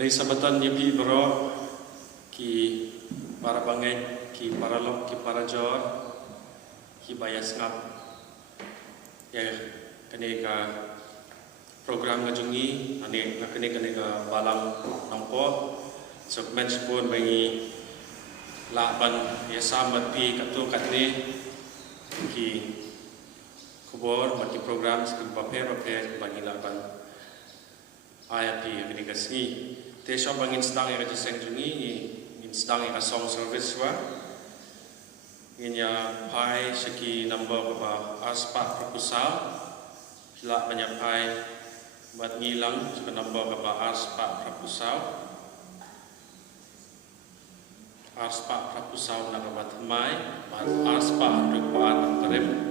Lei sabatan nyepi bro ki para bangai ki para lok ki para jor ki bayas ngap ya kene ka program ngajungi ane kene ka balang nampo so mens pun bagi laban ya samat pi katu katne ki kubor mati program sekali paper bagi laban ayat pi kene ka sini te so bangin sedang ya jiseng jungi in sedang ya song service wa inya pai seki number ba aspa proposal la banyak pai buat ngilang seki number ba aspa proposal na ba thamai ba aspa rupan terem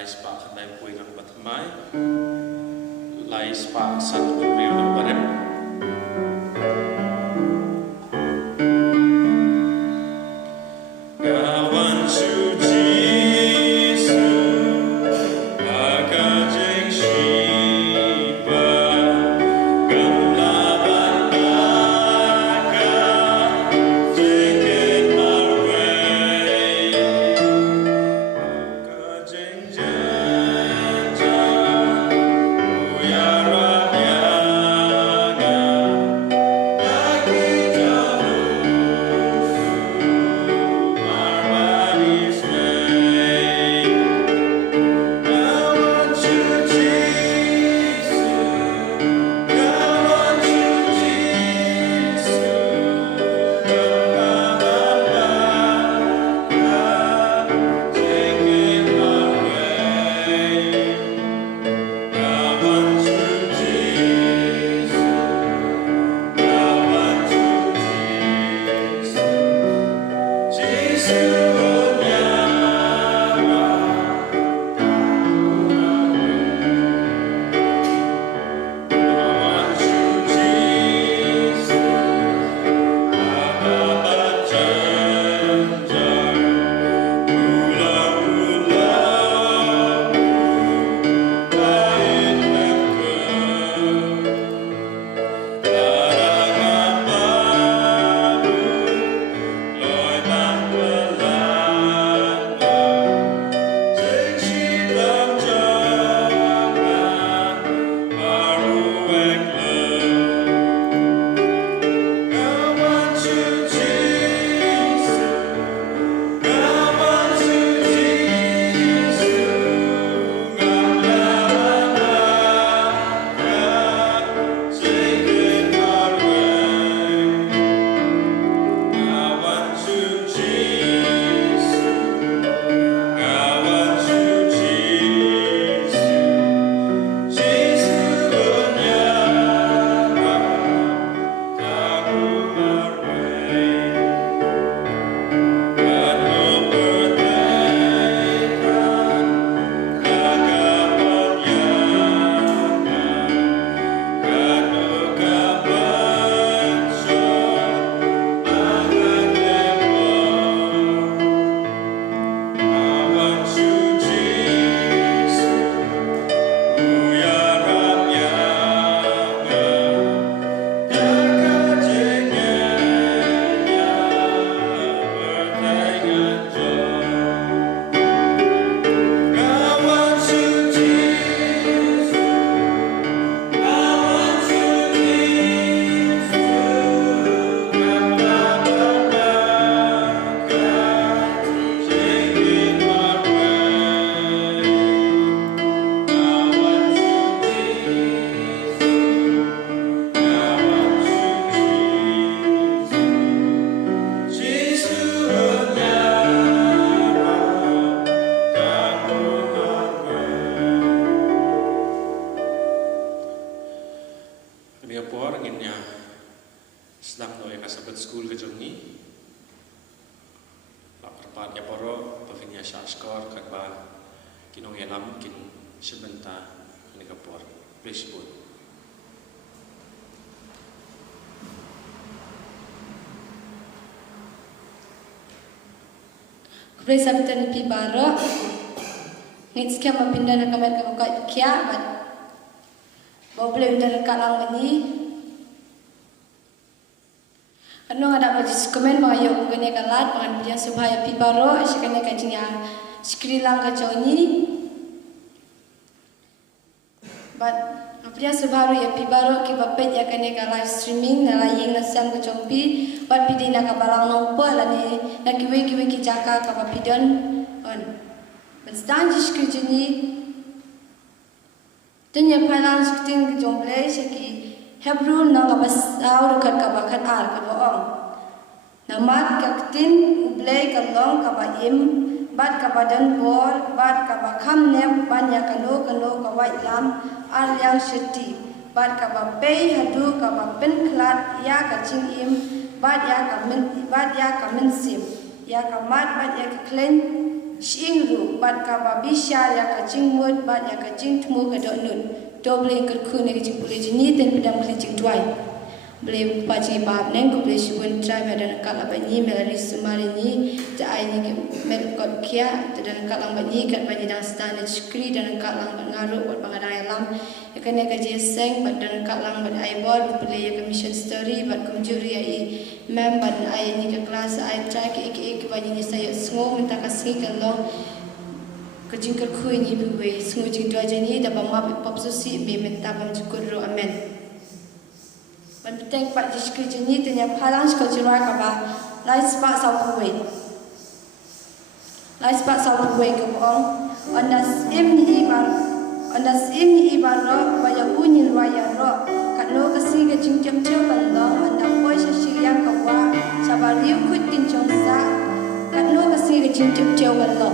lai spa kandai pui nak batmai lai spa sat beriu nak barem kawan suci Presabtan pi baro ngits kya mapinda na kamar ka ka kya bat boble under kalang mani ano ada majis komen mga yo gane kalat pangan dia subhaya pi baro asikane ka jinya Sri Lanka joni bat apria subharu ya pi baro ki bapet ya kane ka live streaming na laying na sam ka chompi bat pidina ka balang nompo lani na kiwe ki jaka ka bapidon on but stand jishkujini dunya phalang shukting ki jomble shaki hebru na ka basaur ka bakat ar ka boong namat ka tin ublay ka long ka baim bat ka badan bor bat ka bakham nep banya kano ka white lam ar yang sheti bat ka bapei hadu ka bapen klat ya ka chingim bat ya ka min sim ya ka mat bat ya ka klen Shingru bat kaba bisha ya ka jingmut bat ya ka jingtmu ka do nun doble ker khune ka jingpule jini ten pedam kli jingtwai ble paji bab neng ko ble shibun trai medan kala bani melari sumari ni ta ai ni mel ko kia ta dan kalang bani kat bani dang stan skri dan kalang ban ngaru wat bangadai lam ya kane ka je seng bat dan kalang bat ai bor ble ya ka mission story bat kumjuri ai mem ban ai ni ka class ai trai ke ek bani ni sayo sngo minta ka sing kan lo ka jingkar khui ni buwe sngo jing dwa jani da ba ma pop so si be minta bam chukur ro amen. Ban peteng pak jishkri jeni tenya phalang shko jirwa ka ba lai spa sau puwe ka bong ondas im ni ibar ro ba ya unil wa ya ro ka no ka si ka jing jam cheu ban lo anda boy sha shiriang ka wa sabari khut tin chong sa ka no ka si ka jing jam cheu ban lo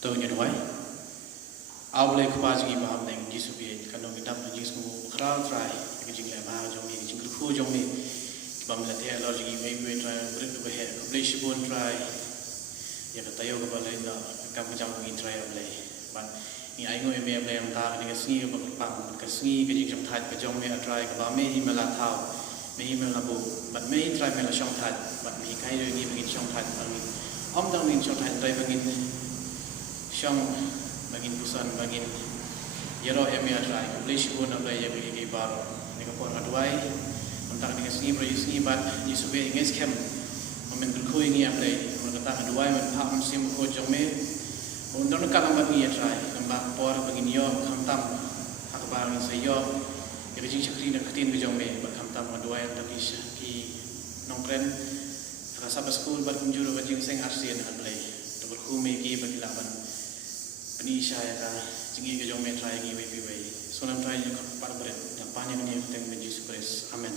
Tau nya doi awle khwaji baham neng jisubi kanong kitab jisku khral trai ke jing le ba jong ni jing khu jong ni bam la te lo jing me me trai brit ko he place bon trai ya ka tayo ka le na ka jam ni trai le ban ni ai ngoi me le am ta ni ka sni ka pang ka sni ka jing jam thai ka jong me trai ka ba me hi me la thao me hi me la bu ban me trai me la shong thai ban mi kai re ni me shong thai ban ni om dang ni shong thai trai ban ni Shang bagin busan bagin yero emi atrai place pun apa ya bagi bar ni kapor adwai untuk ni sini beri sini bat ni sube inges kem men berkui ni apa lagi orang kata dua men paham sim ko jome untuk nak kalam bagi try lembak por bagi niyo khamtam hak bang sayo ya jing chakri nak ketin jome bak khamtam dua yang tapi ki nongkren rasa school bar kunjuru bagi seng arsian apa lagi to berkumi ki bagi laban penisha ya ka jingi ke jome try ki we so nam try you par berat dan pani ni teng bagi supres amen.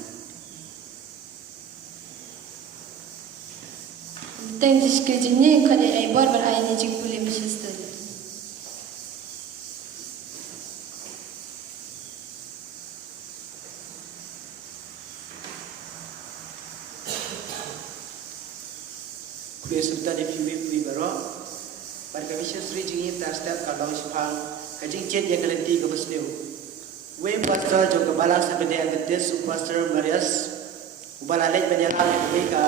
Thank you, Skijini. Can I buy what I need to pull in sister? Sultan if you will baro but commission three jing ta step ka long shpang ka jing jet ya kalenti ka basneu we pastor jo ka bala sa bede adtes pastor marias ubala lej banya ka we ka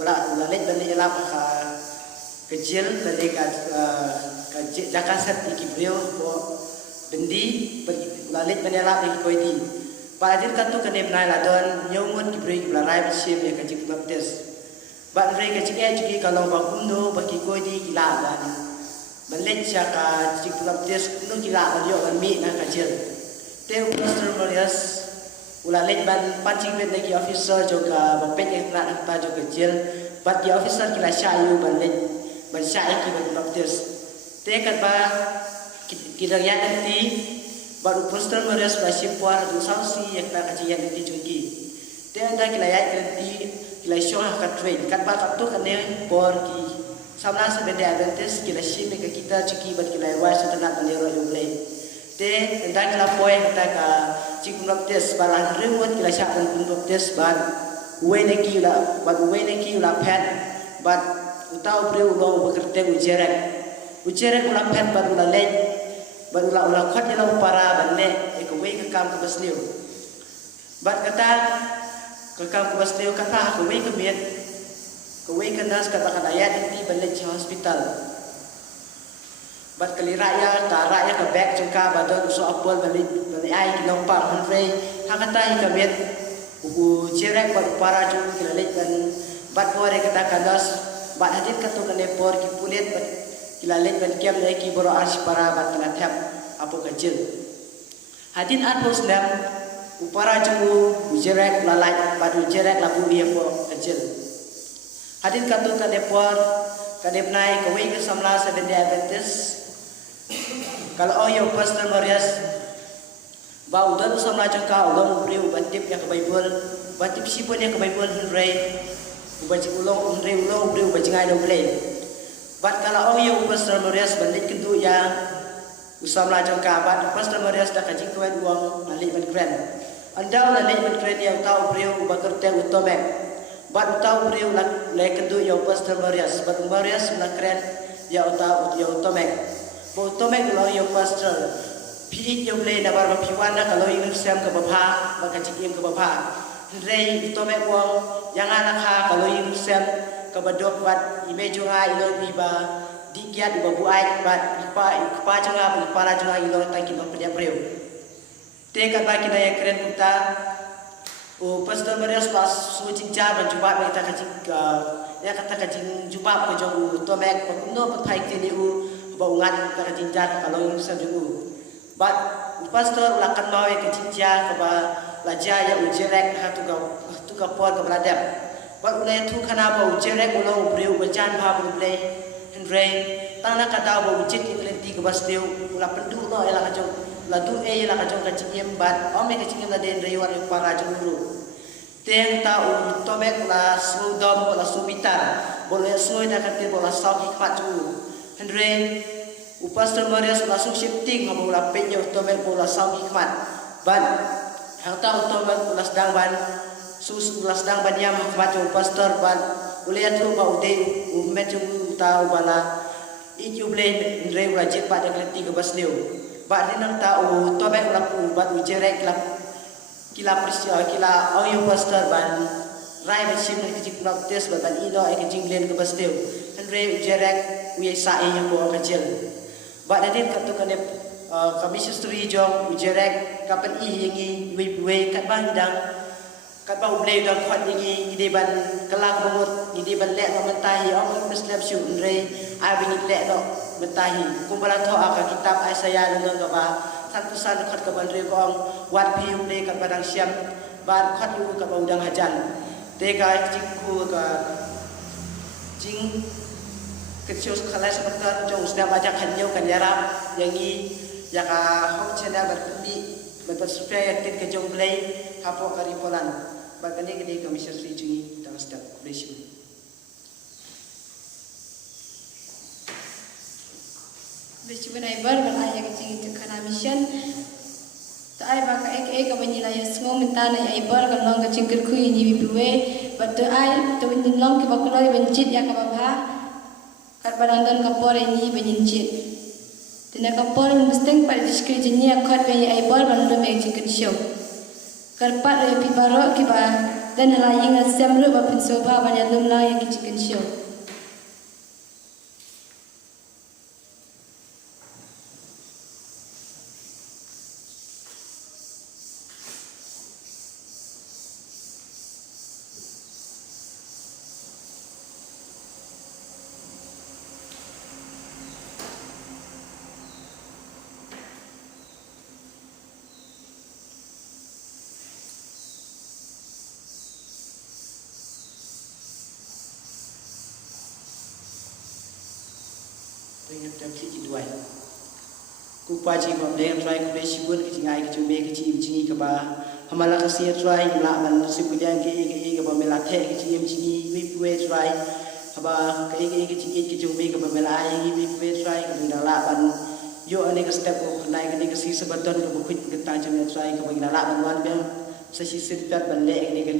bala lej banya la ka kecil bale ka jakasat ikibreo po bendi bala lej banya la ki koidi ba adil ka tu ka ne bna la don nyongot kibreo bala rai bishim ya ka jik baptes But mereka cakap kalau bakundo bagi kau di gila kan, Malaysia ka cikgu tes kuno gila dia orang mi nak kacil. Teu pastor Marias ulah ban pancing bet lagi officer juga bapet yang nak ta juga kacil. But the officer kila syayu ban syayu ki ban tes. Te kat ba kita yang nanti baru pastor Marias masih puar du sausi yang tak kacil yang nanti juga. Te anda kila yang nanti kila syurah kat train kat ba kat tu kan ne por ki samna se bende advantage kila shime ka kita ciki bat kila wa sa tanat ne ro yuble te anda kila poe kata ka cik noptes balan remote kila sya pun noptes ban we ne ki la pet bat utau bre ulo bekerte ujerek ula pet bat ula le bat ula khot ila para ban ne e ko we ka kam ka basliu bat kata Kakak kubas teo kata aku wei kemiat, kawei kenas kata kadayat di balik hospital. Bat kali raya ke back jengka badon uso apol balik ai kinompang hanrei hakata kemiat uku cerek bat para jung kilalik dan bat bore kata kadas bat hadit katu kanepor ki pulit bat kilalik dan kiam lagi ki boro arsi para bat kinatap apo kecil. Hadit atpos nam upara jungu ujerek lalai padu ujerek labu dia po kecil. Hadin katu kadepor kadepnai kawai ke samla Seventh Day Adventist. Kalau oyo pastor Marias ba udan samla jangka ulong ubriu batip yang ke Bible batip sipon yang ke Bible henrei ubaji ulong henrei ulong ubriu ubaji ngai doble. Bat kalau oyo pastor Marias bandit kentu yang usamla jangka bat pastor Marias dak kajing tuan uang malik ban kren. Anda ulah lek berkreat yang tahu beliau bakar teh utomek, bat tahu beliau lek kendu yang pastor Marias, bat Marias ulah keren yang tahu yang utomek, bo utomek ulah yang pastor, pilih yang boleh nabar berpiwan nak kalau ingin sem ke bapa, bakal cikim ke bapa, rei utomek uang yang anak ha kalau ingin sem ke badok bat imejunga ilo iba dikiat iba buai bat ipa janga para janga ilo tangki berpediap beliau. Tekat bagi naya keren kita, pastor Marias pas suci jaban jubah kita kacing, ya kata kacing jubah ke jauh, tomek, penuh petai tini baungan kita kacing jat kalau yang sejugu. But pastor lakukan mau yang kacing jat keba lajaya ujerek hatu kapor keberadab. But ulai tu kenapa ujerek ulang beriu berjan bah boleh Henry tanah kata bawa ujit iklanti kebastiu ulah pendu lo elah kacung. Ladu la kajong kacing bat ome kacing la den rayuan para juru teng tau tomek la sudom la subitar boleh soi dah kate bola sauki khatu Henry pastor Marias la su shifting ngam la penyo tomek bola sauki khat ban hang tau tomek la sedang ban sus la sedang ban yam khatu pastor ban boleh tu ba ude metu tau bala iku blame Henry la jet pada kleti ke basliu Bat nang tahu tobek lapu bat ujerek lap kila persia kila oyo pastor ban rai besim ni kecik practice ban ino ek jinglen ke bastiu Henry ujerek uye sae yang bo kecil bat adin katu kane kami sustri jong ujerek kapan i yengi we kat ban dang kat bau blei dong khot ini di ban kelak bangut di ban lek mentahi orang Muslim syun re ai bin lek dok mentahi kumpulan tho aka kitab ai saya dengan ka san tusan khot ka ban re kong wat pi blei kat padang siam ban khot yu ka bau dang hajan te ka cikku ka jing kecil sekali sebentar jauh sudah baca kanyo kanyara yang ini ya ka hok channel bertubi bersupply tin ke jong blei hapo kari polan bagani gede komisar sri jungi tang step ratio ratio benai bar ayah kecil itu karena mission tak ayah baka ek abanilai semua mentana ayah bar kalau kecil kerkui ini bibuwe batu ayah tu benilong kebakulai bencit ya kababha kat barangdan kapor ini bencit tina kapor musteng pada diskri jenia kat benyi ayah bar bandul bencit show Karpat le pibaro kiba dan halaying asemru ba pinsoba banyak lumla yang chicken show. Dengan terkait jiduai, kupaji memdeng try kude sibun kecing kecumbe kecing cingi keba, hamala kesih try melaman sebulan ke keba melathe kecing cingi wipwe try, haba ke kecumbe keba melai wipwe try keba laban, yo ane ke step ko naik ane kesih sebentar keba kuit getang cemil try keba laban wan bem sesi sirpat balik ane ke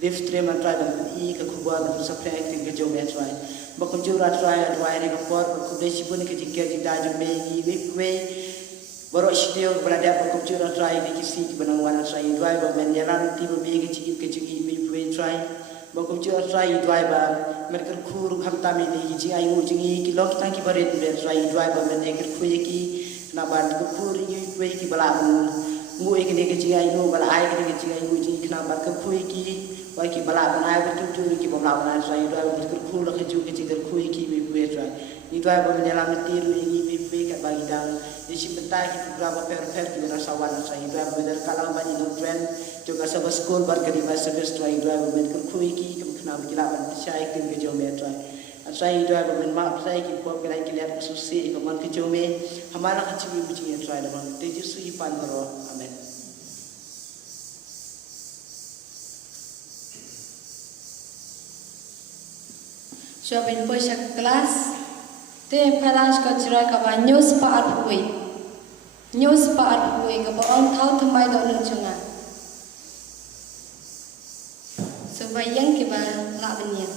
lift tray try ban ke kubur ban supply acting ke jombe try. Bakum jura try adwai ni kapor bakum desi pun ke jikir kita jumbe we borok sidio berada bakum jura try ni kisi di benang wana try adwai ba menyeran ti be ke jiki we try bakum jura try adwai ba merker khur khamta me ni ji ai ngu jingi ki lok tang ki bare be try adwai ba men eker khu ki na ban ko khur ni we ki bala ngu ek ni ke ji ai no bala ai ke ji ai ngu ji na ban ko khu ki wai ki bala ban ai betul tu ki bala ban try adwai ba merker khur la ke ju ke jigar khu ki we try ni adwai ba menyelam ti ru ni we ka bagi dang ni si bentai ki berapa per ki na sawan try adwai ba der kalang ban ni trend juga sebab school bar kadi ba service try adwai ba merker khu ki na bila ban syai tin ke jome try try adwai ba men ma sai ki pop kala ki ler susi ko man ke jome hamara ka chibi buji try da man te jisu ipan baro amen. Jobin posak kelas te palang ska jira ka ba news pa arpui ka ba on thau thamai do nu chunga subayang ki ba la benya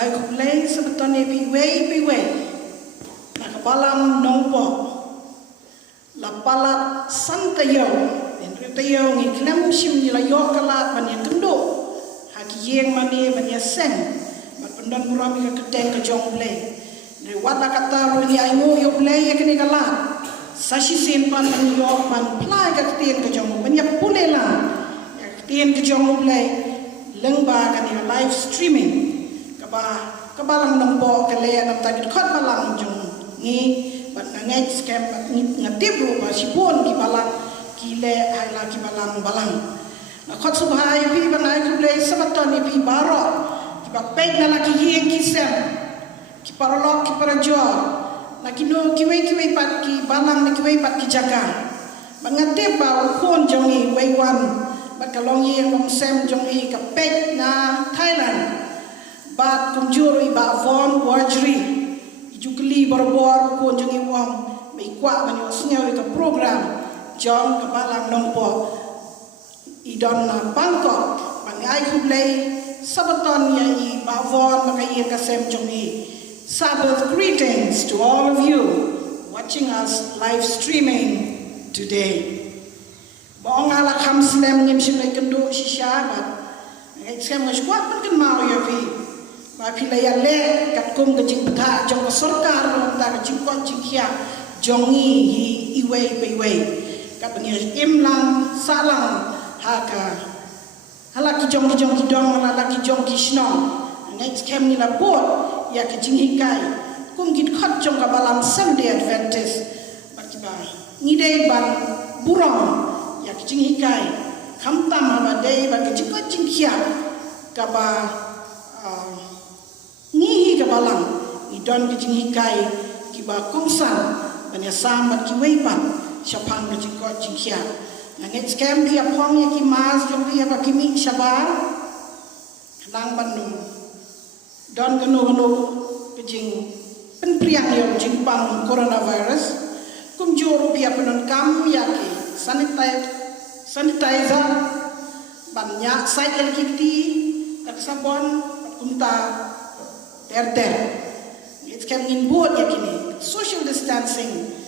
ai khúc lấy sebetulnya piwe nak balam nompo la palat san kayo en rute tayo ngi klem sim ni la yo kalat ban ya kendo haki yeng mani ban ya sen ban pendon murami ka keteng ke jong play ne wala kata ro ni ayo yo play ya kene kalat sashi sen pan ban yo ban play ka keteng ke jong ban ya pulela ya keteng ke jong play lengba kan ya live streaming ka balang nombo ka le nam ta khot balang jong ni ban ngai scam ngatip ro ba sipon ki balang kile ai la ki balang na khot subhai pi banai ku le sabaton ni pi baro ki ba pek na la ki ye ki sem ki parolok ki parajo na ki no ki we pat ki balang ni ki we pat ki jaga bangate ba khon jongi we wan ba ka long ye long sem jongi ka pek na Thailand ba kum juro ba von wajri jukli borbor khon jongi wam me kwa ba ni osnyaw ka program John kabalang nompo idon na Bangkok mangai kublay sabaton ya i bavon makayin kasem jongi Sabbath greetings to all of you watching us live streaming today. Bong ala kham slam ngim shimai kendo shishabat ngai sem ngashwat man kan mau ya vi ba pilaya le kat kum ke jing pata jong sarkar rom ta ke jing kon jing khia jongi hi iwei beiwei kat bengir imlang salang haka halaki jong ki dong halaki jong ki shnong ngai kem ni la bot ya ke jinghikai kum git khat jong ka balam Sunday Adventist bakiba ngidei ban burong ya ke jinghikai kham tam ba dei ba ke jing jingkhia ka ba ngihi ka balang idon ke jinghikai ki ba kumsan banya sambat ki weipan Shapang na jingkot jingkhia nangit scam dia phong ya ki mas jong dia ba kimi shabar lang bandung don gano ke jing pen priang yo jingpang coronavirus kum joro pia penon kam ya ki sanitizer banya site LKT tak sabon kumta ter nangit scam ngin buat ya kini social distancing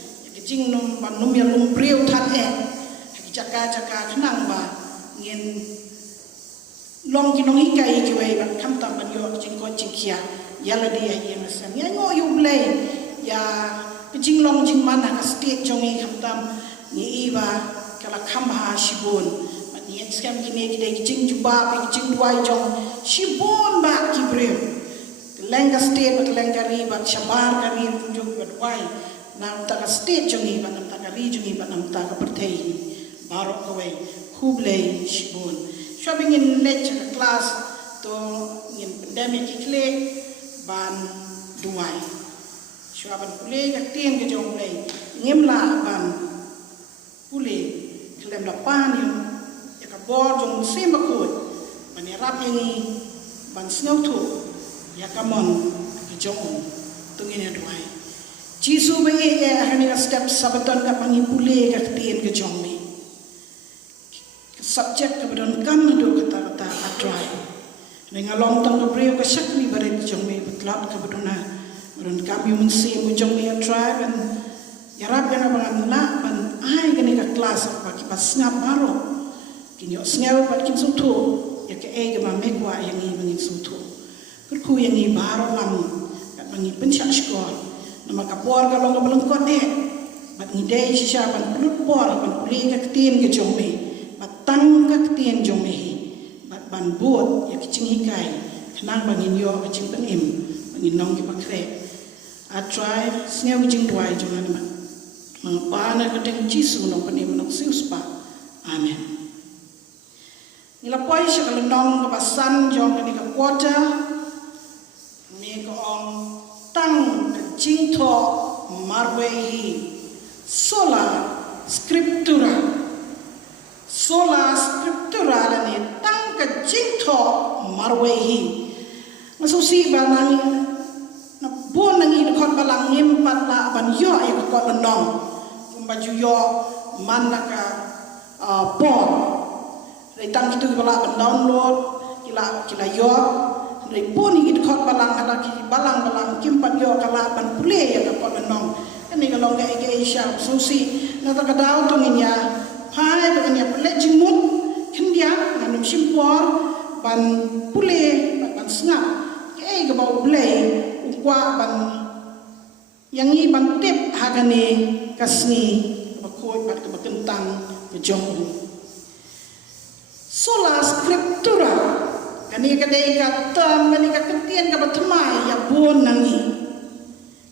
jing num ban num ya lum priu that jaka khnang ba ngin long ki nong hikai ki wei ban kham tam ban yo jing ko jing khia yala di ya yem sam ya ngo yu blai ya jing long jing man ka state jongi kham tam ni iba kala kham ha shibon ban ni scam ki ne ki de jing juba bi jing duai jong shibon ba ki breu lenga state bat lenga ri bat shabar ka ri jong bat wai nam ta ka state jongi ban nam ta ka ri jongi ban nam ta ka perthei barok kawai hublei shibon shopping in lecture class to in pandemic ikle ban duai shoban pule ka tien ke jong lei ngimla ban pule klem la pan yo ya ka bor jong sima ko ban rap yangi ban snow to ya kamon ke jong tungin duai Jisu bengi ya ahani step sabaton ka pangi pule ka tien ke jong me subject ka badon kam do kata atrai dengan long tang ka breu ka shakni bare jong me betlot ka badona badon kam yu mengsi mu jong me atrai ban yarap yang abangan na ban ai gani ka class pa ki pas ngap baro kinyo sngaw pat kin sutu ya ke e ga ma mekwa yang i bangin sutu ku yang i baro lam ka bangi pensyak skol nama kapor ka long ka balengkot ne bat ngidei shisha ban plut por ban puli ka tin ke jong me batang ka tien jong me bat ban bot ya kiching hikai khnang bangin yo ka ching pen im bangin nong ki pakre a try sneu jing duai jong an mang pa na ka teng Jisu nong pen im nong sius pa amen nila poi sha ka nong ka basan jong ka ni ka quarter me ko ong tang ka jing tho marwe hi sola scriptura ni tang ka jing tho marwehi masusi banang na bon nangi khot balang ngim pat la ban yo e ko nong kumbaju yo man la ka pon re tang kitu bala ban download kila yo re pon ni khot balang ala ki balang kim pat yo kala ban pule ya ka ko nong ani ka long ga e sha susi na ta ka daw to nginya pai ban ya pule jimut kendia nganum simpor ban pule ban snap ke ga bau blai ukwa ban yangi ban tip hagane kasni bakoi bat ke kentang ke jong sola scriptura kani kadai kata mani ka kentian ka batmai ya bon nangi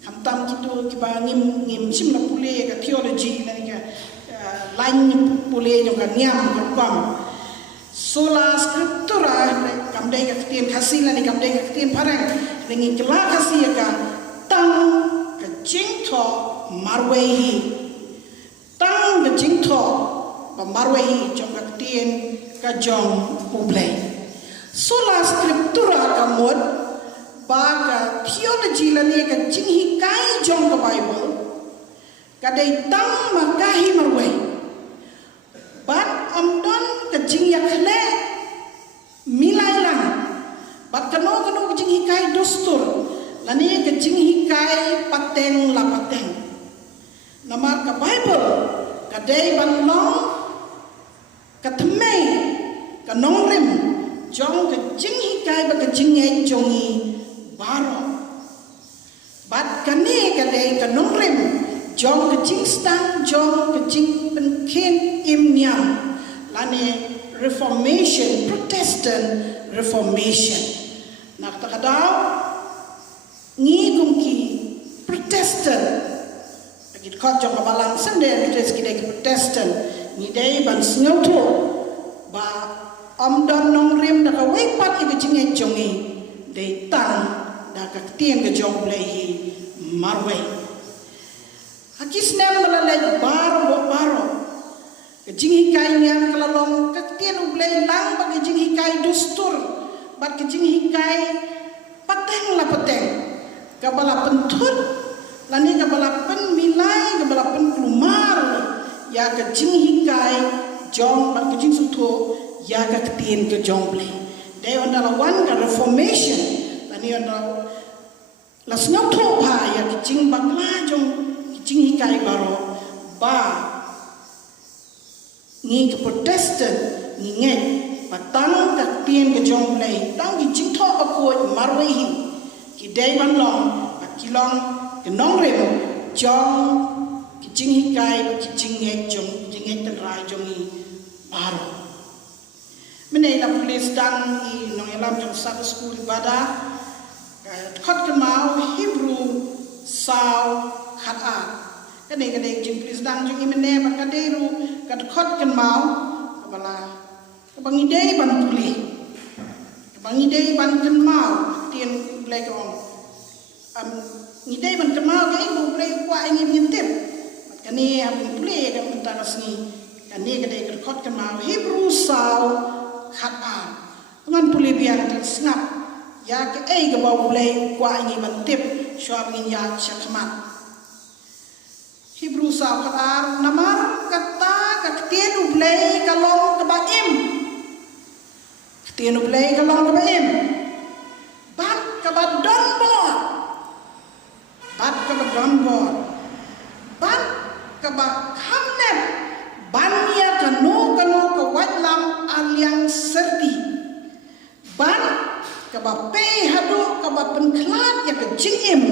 kamtam kitu kibangim ngim simna pule ka theology nani ka lain pule jong ka niam ka pam sola scriptura kamdai ka kentian khasi nani kamdai ka kentian parang ringi kela khasi ka tang ka jingtho marwehi tang ka jingtho ba marwehi jong ka kentian ka jong ublai sola scriptura kamot baga theology lani ka jinghikai jong ka Bible kadai tang makahi marwai bat amdon ka jingyakhle milai lang bat kano ka jinghikai dostur lani ka jinghikai pateng la pateng namar ka Bible kadai banlong kathmei kanongrim jong ke jinghikai ba ke jingai jongi baro bat kane kadai kanongrim jong ke jingstang jong ke jing penken imnyam lane reformation protestant reformation nak takadaw ngi kumki protestant agit khot jong balang sande protestant ni dai ban sngoto ba amdon nong rim da ka wei pat i jinge jongi de tang da ka tien ga jong blai hi marwe akis nem malalai baro ke jingi kai nian kalalong ka tien u blai lang ba ke jingi kai dustur bat ke jingi kai pateng la pateng ka bala pentut lani ka bala pen milai ka bala pen klumar ya ke jingi kai jong bat ke jing suto ya ka tien ke jong blai dai ondala wan ka reformation lani ondala las nyau tho pa ya ki jing bakla jong ki jing hikai baro ba ngi ke protestant ngi nge patang ka tien ke jong blai tang ki jing tho ba ko marwe hi ki dai ban long ba ki long ke nong re jong ki jing hikai ba ki jing nge jong jing nge tan rai jong hi baro menai la pulis dang i nong elam jong Sabbath school ibadah khot ke mau Hebrew saw khat a kadai jing pulis dang jong i mene ba kadai ru kat khot ke mau bala bangi dei ban puli bangi dei ban ken mau tien blai ko ni dei ban ken mau ke bu blai kwa ngi ngintip kani am puli ka mentaras ni kani kadai khot ke mau Hebrew saw khat a ngan puli biang tak snap ya ke ga bau blai kwa ngi ban tip shwab ngi ya chakmat Hebrew sa khat a namar kata ka tien u blai ka long ka ba im tien u blai ka long ka ba im bat ka ba don bo bat ka ba don bo bat ka ba khamne ban ya kanu ka wat lam aliang serti ban ka ba pe hadu ka ba penklat ya ka jingim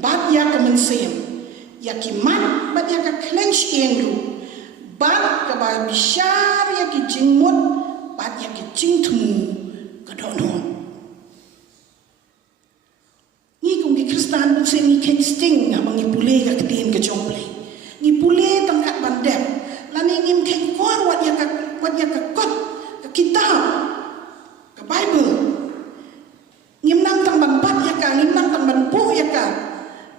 bat ya ka mensem ya ki mat bat ya ka clench engu bat ka ba bishar ya ki jingmut bat ya ki jingtumu ka donon ni kung ki kristan bu se ni ken sting na bangi pule ka tin ka jomple ni pule tangkat bandem lani ngim ken kwar wat ya ka kot ka kitab ka bible ngim nang tang ban bat ya ka ngim nang tang ban pu ya ka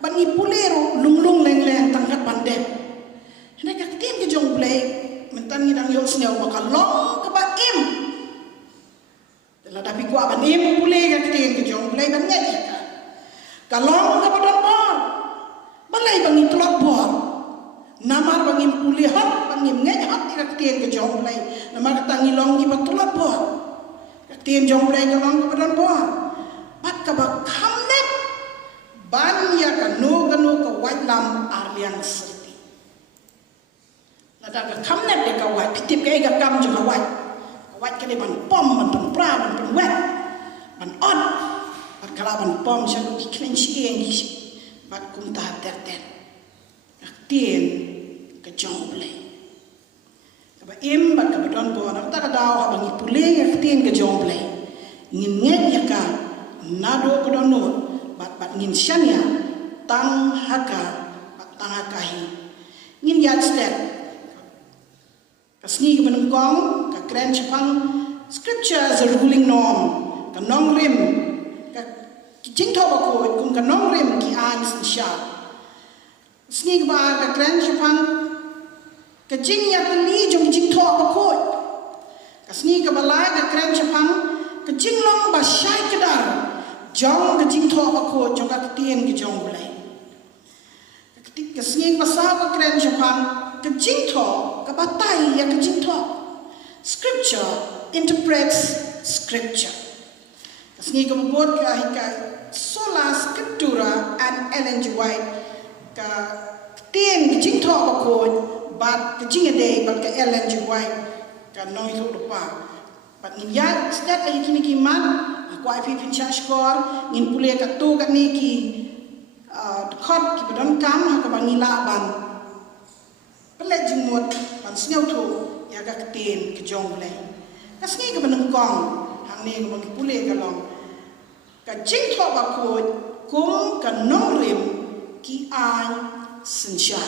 bangi pulero lunglung leng tangkat bandem hendak ka tin ke jong play mentan ngidang yo sneu baka long ka ba im la tapi ko ba nim pule ka tin ke jong play ban ngai ka long ka ba don bor balai bangi tulak bor namar bangi pule hot bangi ngai hot ka tin ke jong play namar ka tangi long ki ba tulak bor ka tin jong play ka long ka ba don bor bat ka ba khamnek ban ya ka no ka white lam arliang serti la kata ka kamnet de ka wat pitip ka ga kam jo ka wat ka de ban pom ban pen pra ban pen wet ban on ban kala ban pom sha ki klen chi eng ki bat kum ta ter ka tien ka jong ble ka ba im ba ka don bo na ta ka daw ha ban pule ya tien ka jong ble ngin nget ya ka nado ko don no bat ngin shania tang haka bat tang haka hi ngin yat step ka sni ka menengkong ka kren chapang scripture as a ruling norm ka nong rim ka jing tho ba ko kum ka nong rim ki an sin sha sni ka ba ka kren chapang ka jing ya li jong jing tho ba ko ka sni ka ba la ka kren chapang ka jing long ba shai ka dar jong ka jing tho ba ko jong ka tien ki jong blai ka sni ka sa ka kren chapang ka jing tho ka batai ya ka jing tho scripture interprets scripture ka sni ka bot ka hika sola scriptura and Ellen G. White ka tien ka jing tho ba ko bat ka jing ade bat ka Ellen G. White ka noi tho pa bat ngin ya stat ay kini ki man ko ai phi phin cha skor ngin pule ka tu ka ni ki khot ki badon kam ha ka bangila ban pele jingmot ban sneu thu ya ga ten ka jong le ka sni ka ban kong hang ne ka ban pule ka long ka jing tho ba ko kum ka nong rim ki an sin sha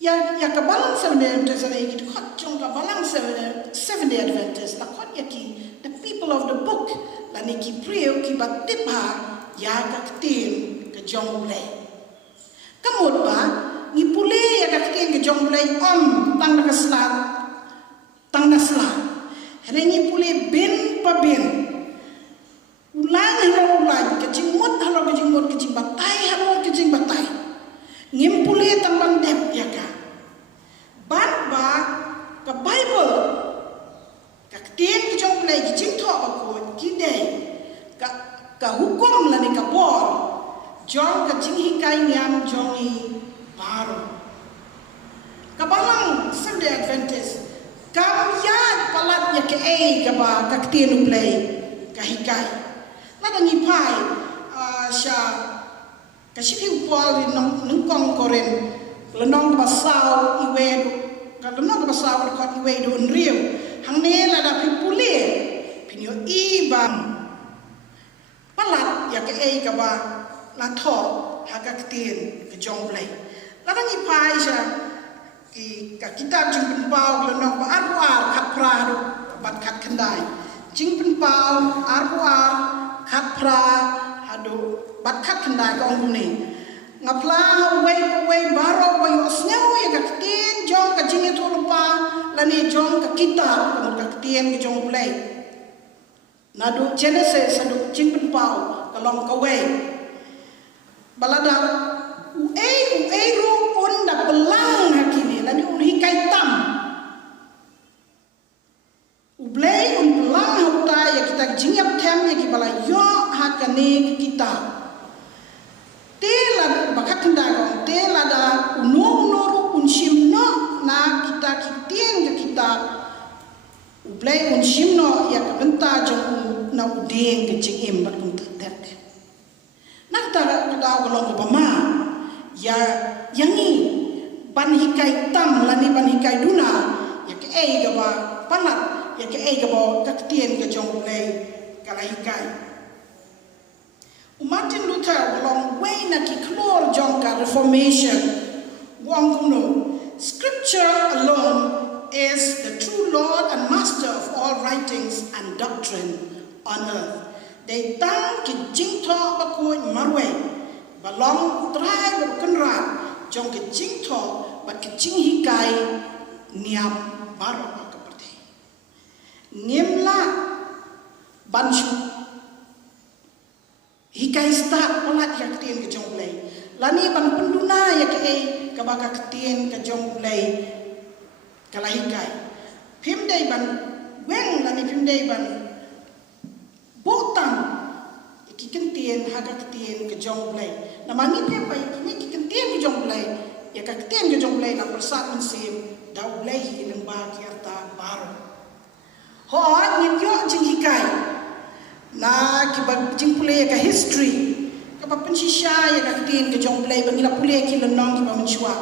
ya ka balang Seventh-day Adventist na ikit khot jong ka balang Seventh-day Adventist la khot ya ki the people of the book la ni ki prio ki batip ha ya ka tin ka jong le kamot ba ni pule ya ka tin ka jong le om tang na kaslat tang na sla hare ni pule ben pa ben ulan haro ulan ka jingmot haro ka jingmot ka jing batai haro ka jing batai ngim pule tang ban dep ya ka ban ba ka Bible ka tin ka jong le ki jing tho ba ko ki de ka hukum la ni ka bor jong ka jinghikai nyam jong i baro ka balang Seventh-day Adventist kam yat palat ya ke ka ba ka tin play ka hikai la da ni pai sha ka shithi upal ni nong kong koren la nong ba sao I we ka nong ba sao ko I we do nriu hang ne la da pi pule pinyo I bam palat ya ke ka ba la tho ha ka tin ka jong blai la da ni pai sha ki ka kitab jing pin pau la nong ba ar khat pra do bat khat khandai jing pin pau ar khat pra hado bat khat khandai ka ong ni ngapla wei baro wei osneu ya ka tin jong ka jing tu lupa la ni jong ka kitab ka tin ka jong blai nadu Genesis adu jing pin pau ka long ka wei balada u ru un da belang hakini lani un hikai tam u blai un belang hauta ya kita jingyap them ya ki bala yo hakane kita tela bakat tenda ko tela da uno ru un shimno na kita kitien ke kita u blai un shimno ya ka benta jong na u deng ke jingim bat kun ter nak ta da ko long ba ma ya yangi ban hikai tam lani ban hikai duna ya ke ga ba panat ya ke ga ba ka tien ke jong le ka la hikai Martin Luther long way na ki klor jong ka reformation wong kuno scripture alone is the true lord and master of all writings and doctrine on earth they tang ki jing tho ba ko marwe balong trai ba kan ra jong ki jing tho ba ki jing hikai niam baro ka perte nimla banshu hikai start polat ya ketien ke jong play lani ban penduna ya ke ka ba ka ketien ke jong play kala hikai phim dei ban weng lani phim dei ban botam ki ketien ha ka ketien ke jong play na mangi pe pa ki ketien ke jong play ya ka kten ke jong play na persat men sim dau play ilang ba ki arta baru ho ni yo jinghikai na ki ba jing play ka history ka pa pensisya ya ka kten ke jong play bangila play ki lenong ki ba menchua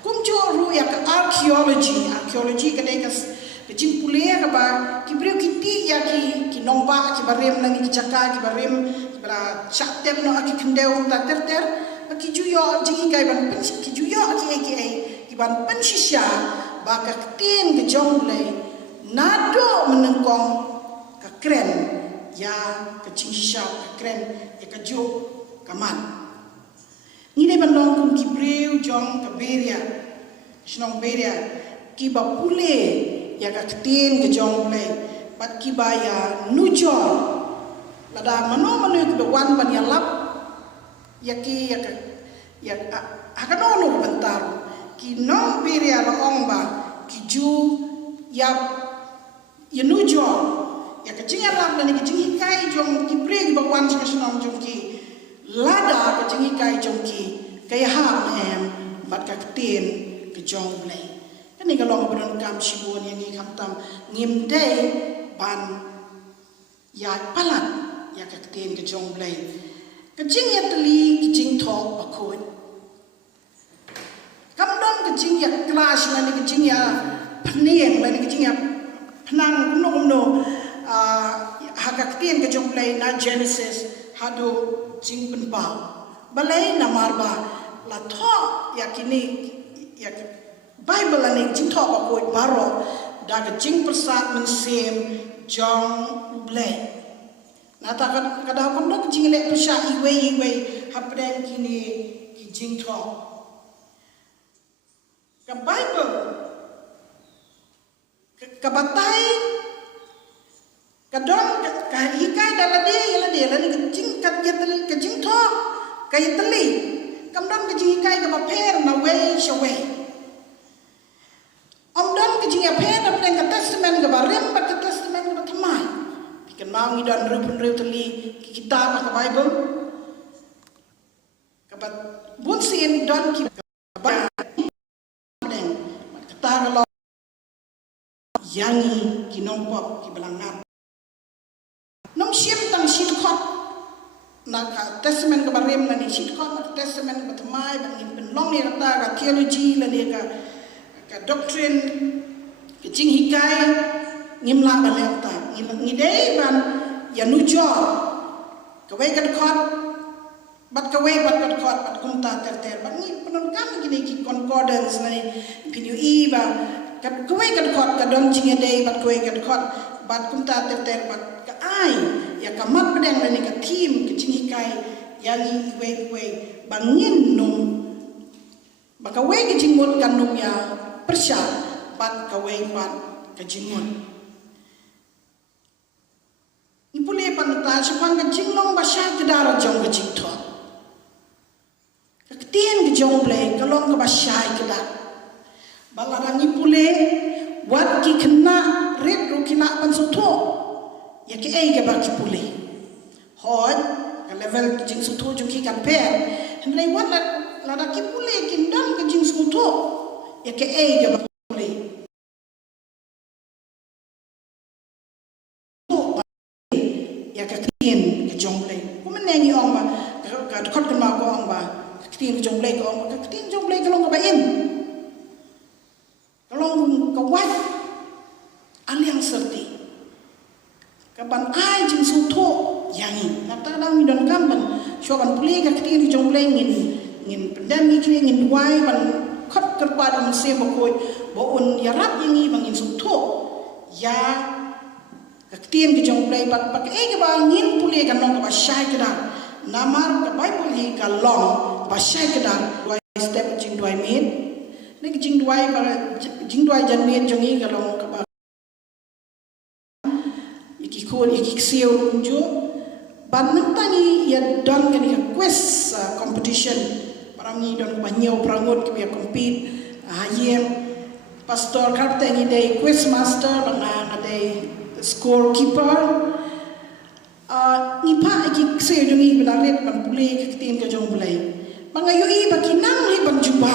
kum jo ru ya ka archaeology ka dai ka jing play ka ba ki breu ki ti ya ki nomba ki barem nang ki jaka ki barem ki bara chatem no aki kendeu ta ter ki juyo jinghikai ban pensi ki juyo ki ban pensisya ba ka kten ke jong play nado menengkong ka kren ya ka jinghisya ka kren ya ka jo kaman ni de bandong kum ki breu jong ka beria shnong beria ki ba pule ya ka kten ke jong play pat ki ba ya nujo lada mano ki ba wan ban ya lap ya ki ya hakanono bentar ki nong beria la ongba ki ju ya nujo ya ka jinga lam dan ki jinghikai jong ki breu ba wan ka shnong jong ki lada ka jinghikai jong ki kaya ha em bat ka kten ke jong play kani ka long bron kam shibon yang ni khamtam ngim dei ban ya palat ya ka kten ke jong play ka jing ya tli ki jing thok ba khoi kam dom ka jing ya clash na ni ka jing ya phneng la ni ka jing ya phnang no ha ka kten ke jong play na Genesis hado jing pen ba balai na marba la tho ya kini ya Bible ani jing tho ba ko baro da ka jing persat men sem jong play na ta ka da kom do jing le persha iwe hapden kini ki jing tho ka Bible ka batai kadang ka hikai dalade yala ni jing kat yatali ka jing tho ka yatali kamdam ka jing hikai ka ba pher na we shawe omdam ka jing ya pher na plen ka testament ka ba rem ba ka testament ka ba thamai pikan mau ngi dan reu tali ki kitab ka Bible ka ba bun sin don ki ba plen ka ta ka lo yangi ki nong pop ki balangat nong siam tang shit khot na ka testament ka barem na ni shit khot na testament ka thamai bang in pen long ni ta ka theology la ni ka doctrine ka jinghikai ngim la ba le ta ngi dei ban ya nu jo ka we ka khot bat ka we bat ka khot bat kum ta ter bat ni penon kam gini ki concordance na ni pinu i ba ka we ka khot ka dong jinge dei bat ka we ka khot bat kum ta ter bat ai ya kamat pedang ni ka team ke jinghikai yang iwe bangin num baka we ke jingon kan num ya persya pat ka we pat ka jingon ipule pan ta sipan ka jinglong ba sha ke dara jong ke jingtho ka tien ke jong ble ka long ka ba sha ke da balarang ipule wat ki kena red ru kina pan so tho ya ke ai ke ba ki pule hoj ka level jing su tho jung ki kan pe hendai wat la da ki pule kin dam ke jing su tho ya ke ai ke ba pule ya ka tien ke jong ble ko men ngi ong ba ka khot kan ma ko ong ba ka tien ke jong ble ko ong ka tien jong ble ka long ka ba im ka long ka wat aliang serti kaban ai jing su tho yangi nata dang mi don kamban shoban puli ka kiti jong play ngin pendam mi kri ngin duai ban khot kerpa dam se mo koi bo un yarap yangi bangin su tho ya ka kiti ki jong play bat pak e ka ngin puli ka nong ka shai ka da namar ka Bible hi ka long ba shai ka da duai step jing duai min ne jing duai ba jing duai jan min jong i ka long ka ba ko iki ksio unjo ban nantani ya don kan ya quest competition parangi don banyo prangot ki ya compete ayem pastor kapten ni day quest master bang day scorekeeper ni pa iki ksio jongi belaret ban pule ki tin ka jong bulai bangayo i bakinang hi ban juba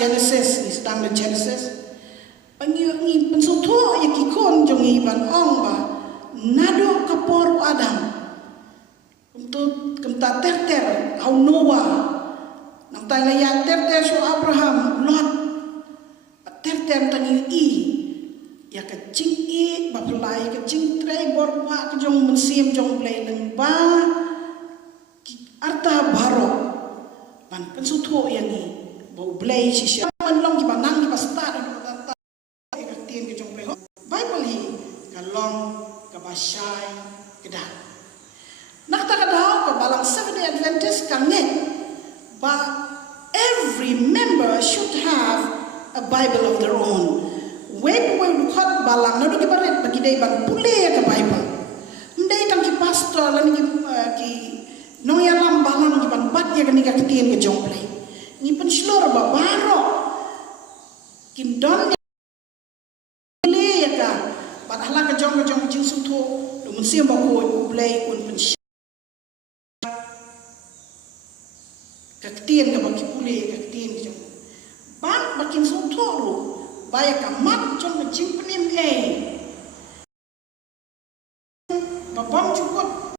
Genesis ni sedang le Genesis pangi pensutu ya kikon jongi ban ong ba nado kapor Adam untuk kemta terter au Noah nang tai la ya terter so Abraham Lot terter tangi i ya ka jing i ba pelai ka jing trai bor wa ka jong mensim jong play nang ba arta baro ban pensutu yang ni bau play si man long ki banang ki pasta da ta ka tien ki jong play Bible hi ka long ka ba shai ka nak ta kada ka balang Seventh-day Adventist ka nge ba every member should have a Bible of their own. When we khot balang na do ki baret bagi dai ban pule ka Bible. Ndai tang ki pastor lan ki no ya lam balang ki ban bat ya ka tien ke jong play. Ni pen slor ba baro. Kim don le ya ka bat hala ka jong jing sum tho do mun sim ba ko play un pen kaktian ka baki pule kaktian ki jong ban bakin sum tho ro baya ka mat jong jing penim babam cukup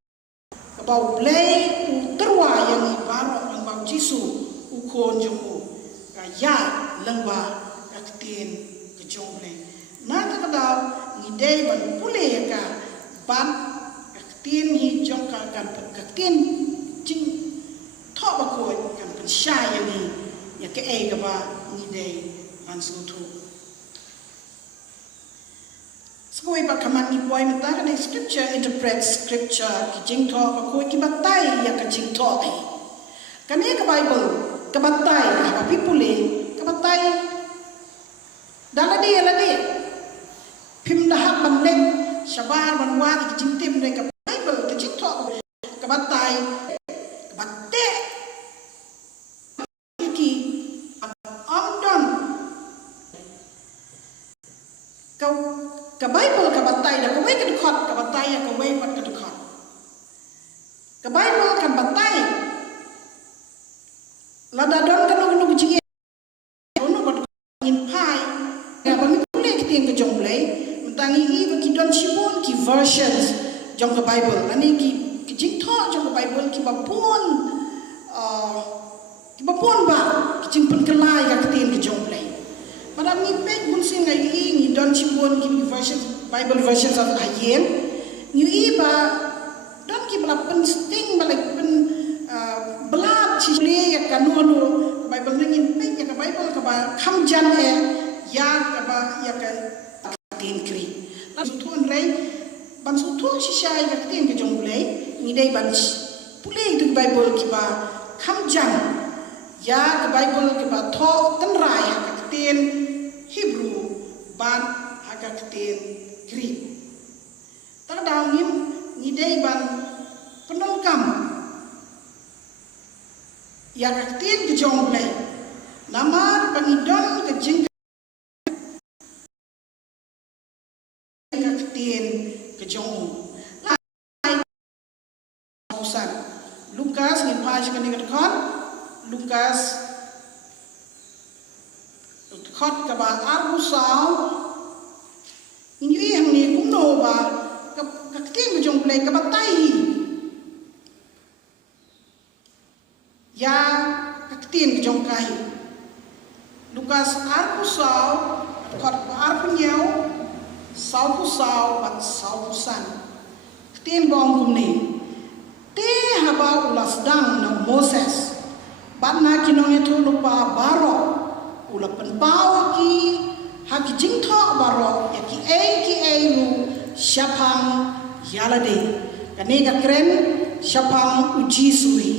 ka bau play u terwa yang ni baro ang bau jisu u kon jong ka ya lengba kaktian ke jong play na ta kada ni dei ban pule ka ban kaktian hi jong ka kan kaktian jing tho ba ko kan pen sha yang ni ya ke ai ka ba ni dei ban su thu Sebuah ibarat kaman ni boy mentah ni scripture interprets scripture ki jing tho ba ko ki batai ya ka jing tho ai kani ka Bible ka batai apa pipule ka batai daladi pim dah ban leng shabar ban wa ki jing tim ne ka Bible ka jing tho ka batai ka batte ki amdon ka Bible ka batai da ka wei ka khot ka batai ya ka wei pat ka khot ka Bible kan batai la da don ka no jing no ba in pai ya ba mi pule ki tin ka jong play mentangi i ba ki don shibon ki versions jong ka Bible ani ki jing tho jong ka Bible ki ba pon ba ki jing pun kelai ka tin ka jong play Madam ni pek mun sing ngai ni don chimbon ki versions Bible versions of ayem ni iba don ki bla pen sting balik pen bla chi le ya kanu Bible ngin pek ya ka Bible ka ba kham jan ya ka ba ya ka tin kri la su thon rei ban su thon shi shai ka tin ke jong play ni dei ban pule tu Bible ki ba kham jan ya ka Bible ki ba tho tan rai ka tin Hebrew ban haka tin Greek tak daw ni dei ban penongkam ya ka tin ke jong play namar panidon ke jing ka tin ke jong usan Lukas ni page kan ni kan Lukas khot ka ba arbu sao ini yang ni kumno ba ka ting jong play ka batai ya ka ting jong kai Lukas arbu sao khot ba arbu nyau sao pu sao bat sao pu san tin bong kumni te haba ulas dang na Moses ban na kinong itu lupa baro ulapan bawa ki haki jing tho baro ya ki ai lu syapang yalade kane ka kren syapang uji suri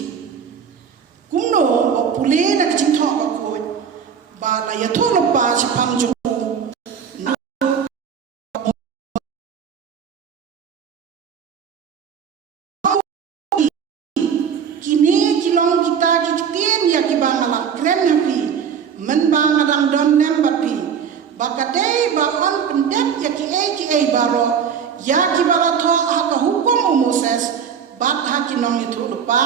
kumno o pule na jing tho ba ko ba la ya tho lo ba syapang jo kini kilong kita ki tien ya ki ba la kren hapi men bang adang don nem bapi bakadei ba on pendep ya ki ai baro ya ki bala tho ha hukum Moses bat ha ki nong itu lupa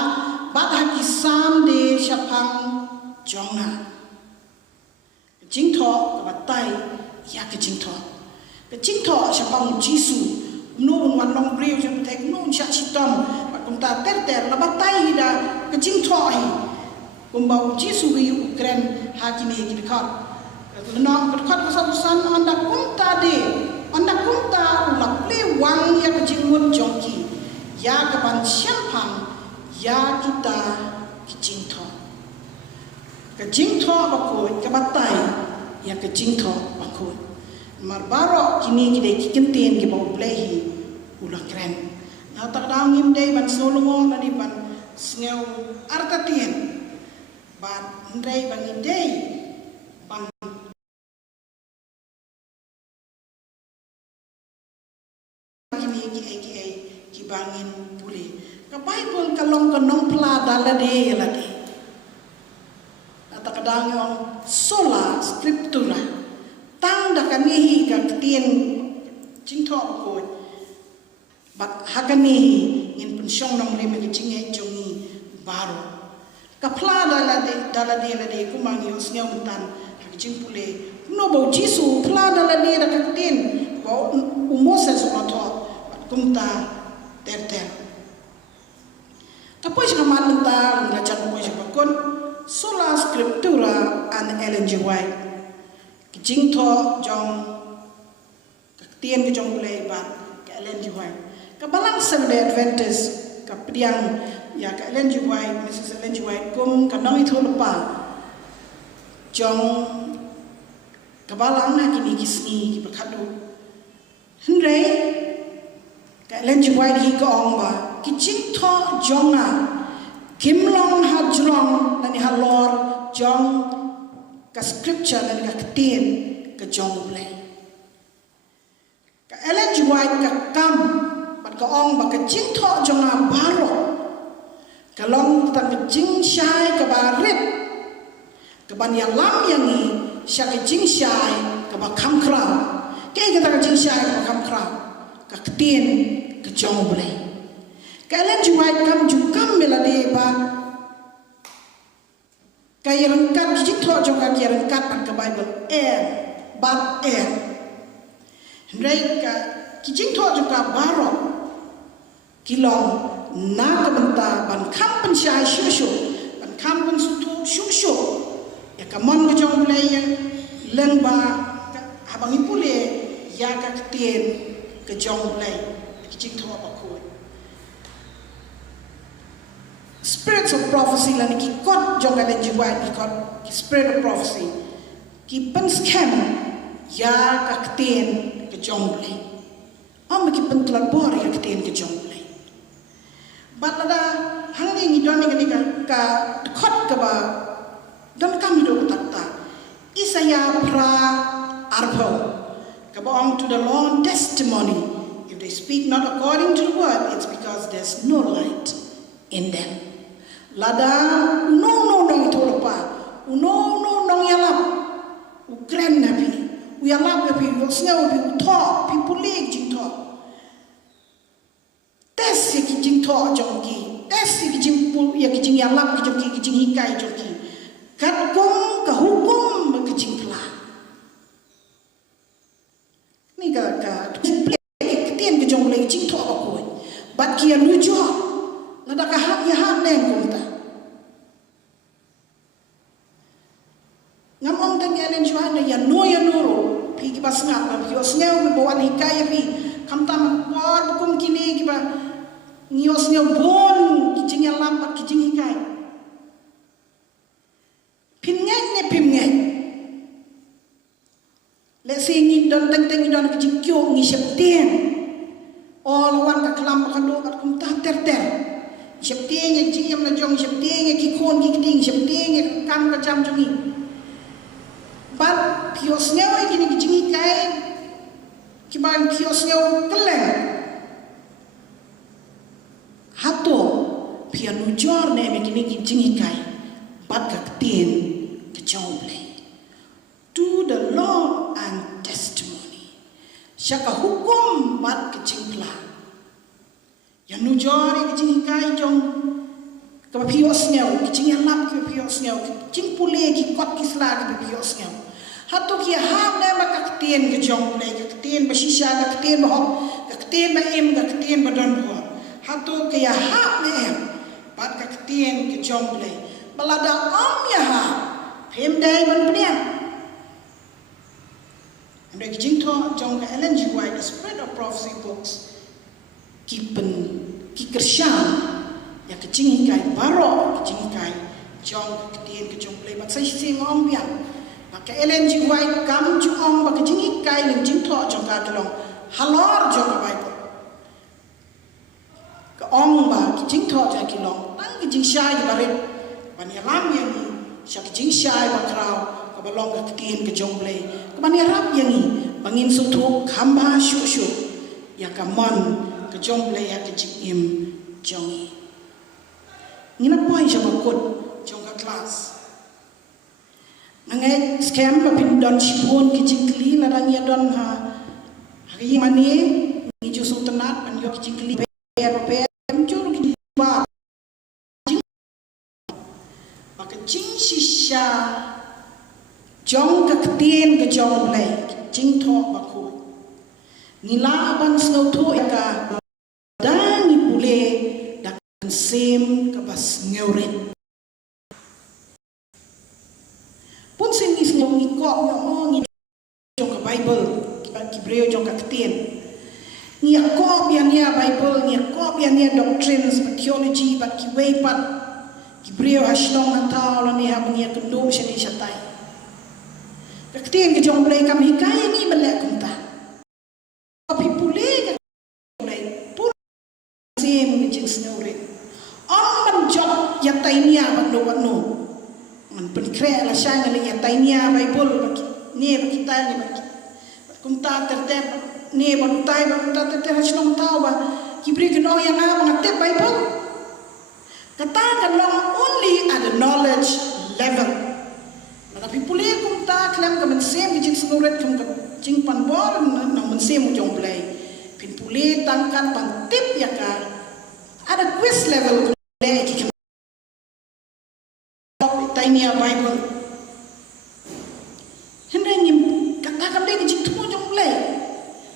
bat ha ki sam de syapang jonga jing tho ka tai ya ka jing tho sha pang jisu no wan long breu jam tek no sha chitom ba kum ta ter la ba tai da ka jing tho hi kum ba jisu bi ukren ha ki ne ki kha no ka kha ka sa san anda kum ta de anda kum ta la ple wang ya ka jing mut jong ki ya ka ban siam pang ya kita ki jing tho ba ko ka ba tai ya ka jing tho ba ko mar baro kini ki de ki kenten ki ba plehi ula kren na ta dang im dei ban solongo na di ban sneu artatien ban ndrei ban dei ban kini ki bangin pule ka bible ka long ka nong pla dalade yalade ata kadang yung sola scriptura tang da kanihi ka tien jingtho ko bat hakani in pensyong nong le me jinge jongi baro ka pla dalade lade kumangi osnya untan ka jingpule no bo jisu pla dalade da ka tien bo umoses mato kumta ter Tapos naman ta ng chan mo siya bakon sola scriptura an Ellen G. White kijing to jong kaktian ke jong bulay ba ka Ellen G. White kabalang Seventh-day Adventist kapriang ya ka Ellen G. White Mrs. Ellen G. White kum kanang ito lupa jong kabalang na kinikisni kipakado Henry ka Ellen G. White hi ka ong ba kijing to jonga kimlong hajrong nani halor jong ka scripture nani ka ketin ka jong play ka Ellen G. White ka kam pat ka ong ba kijing to jonga baro ka long ta kijing shai ka barit ka ban ya lam yangi sya kijing shai ka ba kam kra ke ka ta kijing shai ka ba kam kra ka ketin ka jong play Kailan Jumaat kam jukam melade ba kaya rengkat jitho joka kaya rengkat pan ke Bible bat mereka kijitho joka baro kilong na kabenta ban kam pen syai syushu ban kam pen sutu syushu ya kamon ke jong play leng ba habang ipule ya ka ketien ke jong play kijitho ba ko spirits of prophecy lani ki kot jong Ellen G. White ki kot ki spirit of prophecy ki pen scam ya ka kten ke jong play am ki pen tlan bor ya kten ke jong play balada hangni ni don ni ka kot ka ba don kam do takta Isaiah pra arbo ka ba on to the long testimony if they speak not according to the word it's because there's no light in them lada no itu lupa no yalap ukren nabi uyalap nabi yosnya ubi uto people leg jingto tes ki jingto jongki tes ki jingpul ya ki jing yalap ki jongki ki jinghikai jongki kat kum ka hukum ki jingpla ni ka ki tien ki jong le jingto ko bat ki lujo nada ka hak ya hak neng kumta ngam ong tan Ellen Johanna ya noro pi ki bas ngap na pi osnya bi bawan hikaya pi kam tam por bukum kini ki ba niosnya bon ki jing lampat ki jing hikai pimngai le singi don teng don ki jing kyo ngi septien all wan ka klam ka do kat kum ta ter Septienge jiyam na jong septienge ki kon ki ting septienge kam ka jam jongi bat pios nyawa kini ki jingi kai ki ban pios nyawa keleng hato pianu jor ne me kini ki jingi kai bat ka tin ke jong play to the law and testimony syaka hukum bat ke jingpla yang nujori kijing kai jong ka pios nyau kijing lap ki pios nyau kijing pule ki kot ki sla ki pios nyau hatu kia hap na ba kakten ke jong play kakten ba shisha kakten ba hok kakten ba em kakten ba don bo hatu kia hap na em ba kakten ke jong play balada om ya ha phem dai ban pnian ande ki jing tho jong ka Ellen G. White, The Spread of Prophecy books ki kershan ya ke jinghikai baro ke jinghikai jong kakten ke jong play ba sai sing om pian maka Ellen G. White kam ju ong ba ke jinghikai len jing tho jong ka kelong halor jong ka Bible ka ong ba ke jing tho jong kelong tang ke jing shai ba re ban ya lam yang ni sya ke jing shai ba krau ka ba long ka kakten ke jong play ka ban ya rap yang ni bangin su thu khamba shu shu ya ka mon ke jong play ya ke jing im jong i ngina poi jong kot jong ka class nangai scam pa pin don chipon ki jingkli la dang ya don ha hari mani ni ju su tenat pan yo ki jingkli pe jur ki ba maka jing shisha jong ka ktien ke jong play jing tho ba ko ni la ban snow tho ka dan ni pule dak sem ka bas ngeuret pun sin is ngong ikop ngong ngi jong ka Bible ki breo jong ka ktien ni akop ya ni Bible ni akop ya ni doctrines theology but ki way pat ki breo hashnong na tao lo ni ha ni ka do shani shatai ka ktien ki jong play kam hikai ni belak kunta api pule ka play pun sem ni jing snore on man job ya tai ni ba no man penkre la shanga le ya tainia Bible ni ba kita ni ba kunta terte ni ba tai ba kunta terte hasnong tau ba kibri kino yang na te Bible kata kan long only at the knowledge level tapi pule kunta klam ka man sem jing snoret kum ka jing pan bor na man sem jong play pin pule tangkan pan tip ya ka ada quiz level le ki tainia Bible hendai ni kata kam dei jing tu jong play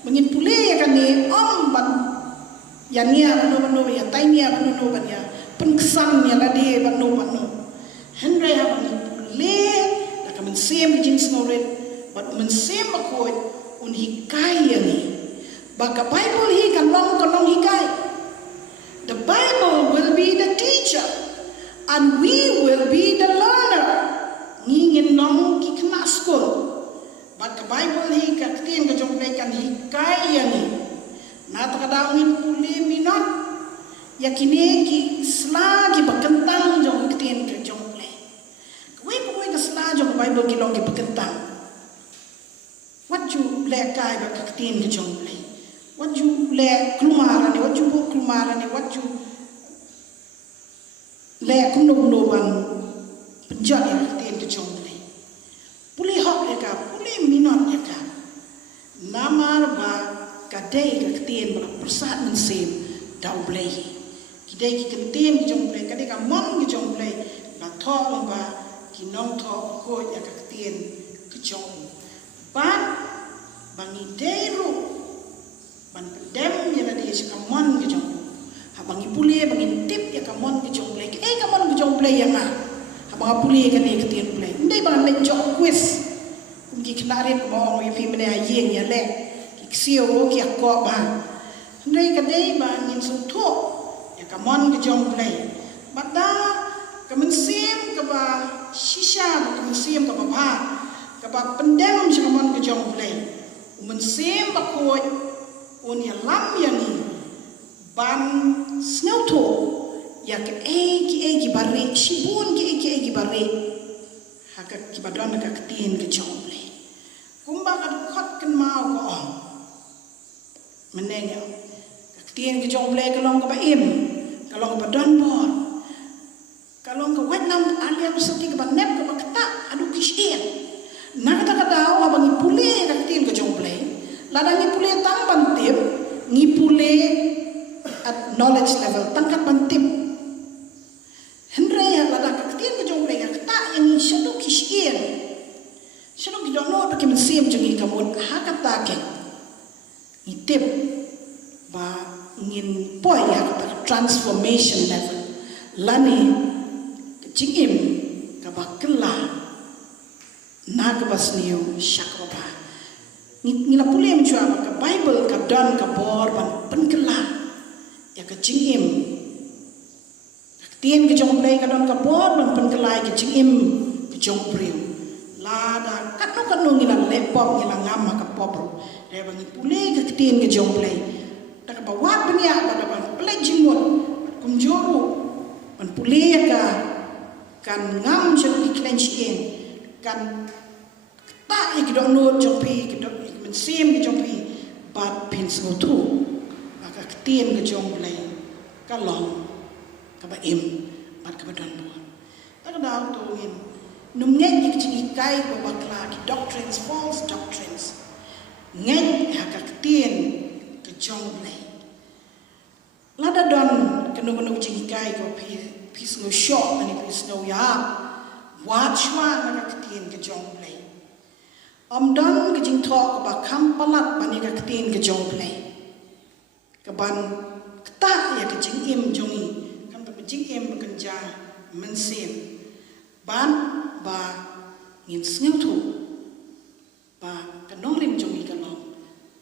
mengin pule ya kan ni om ban ya nia bano ya tainia bano ban ya pengkesan ya la de bano hendai ha ban pule la kam sem jing snoret bat men sem ko un hikai ya ni baka Bible hi kan long hikai the Bible will be the teacher and we will be the learner. Ngingin nong ki kena school. But the Bible hi ka ktien ka jong play kan hikai ya ni. Na ta kada ngin puli minot. Ya kini ki sla ki bakentang jong ktien ka jong play. Kwe ka sla jong Bible ki long ki bakentang. What you le kai ba ka ktien ka jong play. What you le klumara ni, what you bu klumara ni, what you le kum no ban penjat yang ktien ke jong play puli hok ya ka puli minot ya ka namar ba kadai ka ktien ba persat men sem dau play kidai ki ktien ke jong play kadai ka mon ke jong play ba tho ba ki nong tho ko ya ka ktien ke jong ban bangi deru ban pedem ya la dia ka mon ke jong bangi pule bangi tip ya kamon ke jong play kamon ke jong play yang abang pule kan ni ketien play ndai bang le jok quiz kum ki knarin ko mo ya fi mene ayeng ya le ki sio ki akko ba ndai ka dei ba ngin su tho ya kamon ke jong play bada kamen sim ka ba shisha ba kamen sim ka ba ka ba pendem si kamon ke jong play men sim ba ko on ya lam ya ni ban snow to ya ke eki bare shibun ke eki bare haka ki badon ka ktien ke jomble kumba ka khot kan mau ko on menenya ka ktien ke jomble ka long ka ba im ka long ba don bor ka long ka wet nam aliam sati ka ba nep ka ba kata adu kishien na kata daw abang ipule ka ktien ke jomble ladang ipule tang bantim ngipule at knowledge level tangkat bantim hendrai ya lada kaktian ke jong play kata yang shadu kishien shadu ki don't know itip ba ngin poi ya ka transformation level lani jingim ka bakla na ka basniu shakaba ngila pule mchua ka bible ka don ka bor ban penkla ya ka jingim tien ka jong play ka don ka bor ban penkla ka jingim ka jong priu lada kanu ngila lepop ngila ngama ka popro reba ngi pule ka tien ka jong play tak ba wat benia ba ban play jingmot kum joru ban pule ka kan ngam jong ki clench in kan ta ik do no jong pi ki do men sim ki jong pi bat pin so tu maka tien ka jong play ka long ka ba im bat ka ba don bo tak da to ngin num ngej ki jinghikai ko bakla ki doctrines false doctrines ngej haka tien ka jong play lada don kanu jinghikai ko pi no shop ani pi no ya watch wa ka tien ka jong play don ka jing talk ba kam palat bani ka tien ka jong play ka ban ta ya ka jing im jongi kan ba jing im kan ja men sim ban ba ngin sneu tu ba ka nong rim jongi ka long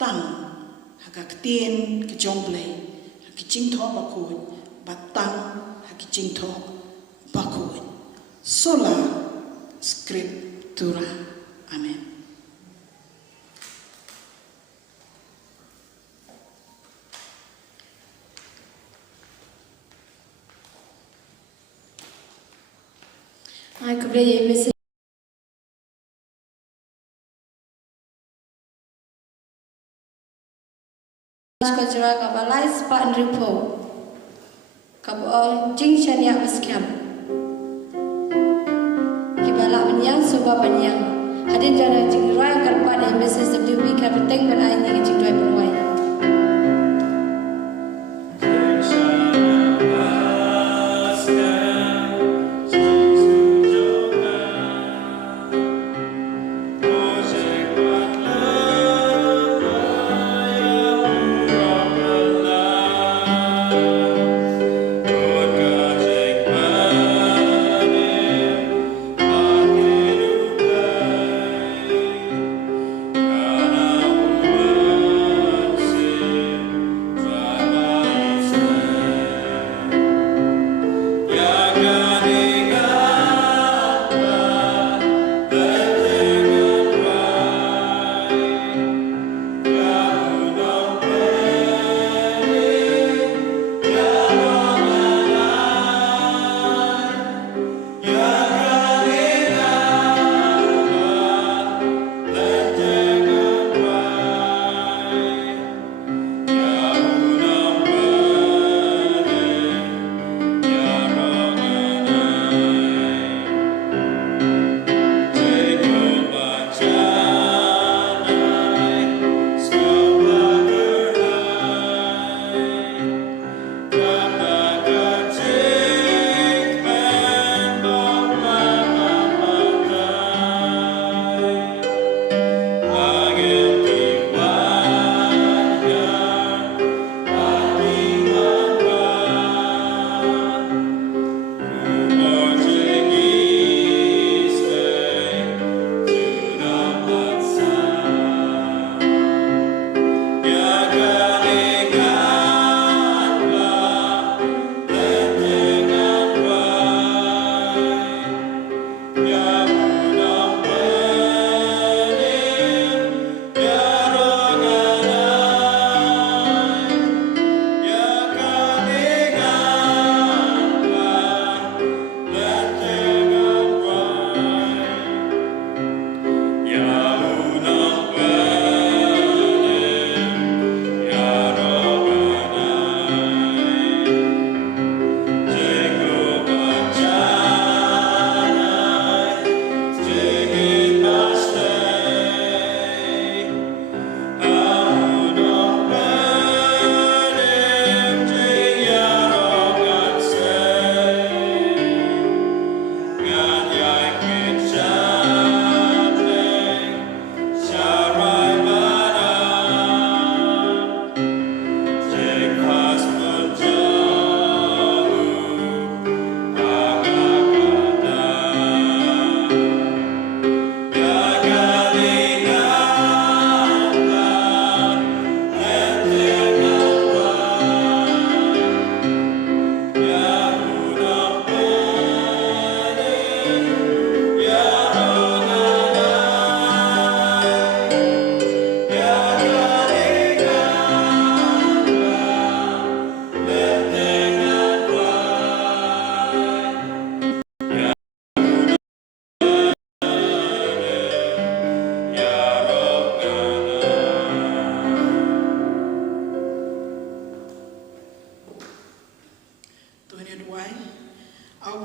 tang ha ka tien ka jong play ha ki jing talk ba ko ba tang ha ki jing talk ba ko sola scriptura amen. Ai kebraya message cultural kabalai spa and repo kabol jingchan ya maskem kibala menyang soba menyang hadin jana jingrai karpan message WB kapiteng banai ni jingrai benwai Kana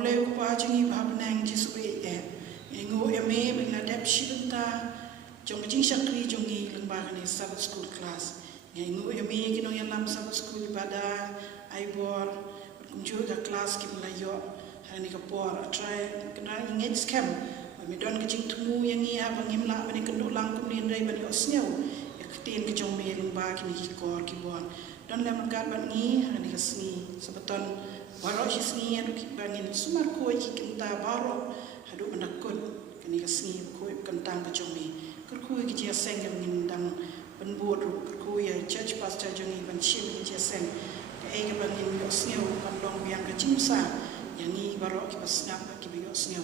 boleh upah jengi bahab neng jisui ingu eme bina dep shibenta jong jing shakri jongi lembah ni Sabbath school class ingu eme kino yang lam Sabbath school pada aibor kunju da class ki melayo hani kapor try kena ingit scam midon ke jing tumu yang ia bangim la bani kenduk lang kum ni ndai bani osneu tin ke jong me lembah ki ni kor ki bon don lem gat ban ni hani kasni sebeton baro sini adu ki bangin sumar ko ki kinta baro adu menakut kini kasni ko kentang ke jong me ku ki dia seng ngin dang penbuat ku ya church pastor jongi ban chim ki dia seng ke ai ke bangin yo sneu ban dong yang ke chimsa yang ni baro ki pasnap ki bi yo sneu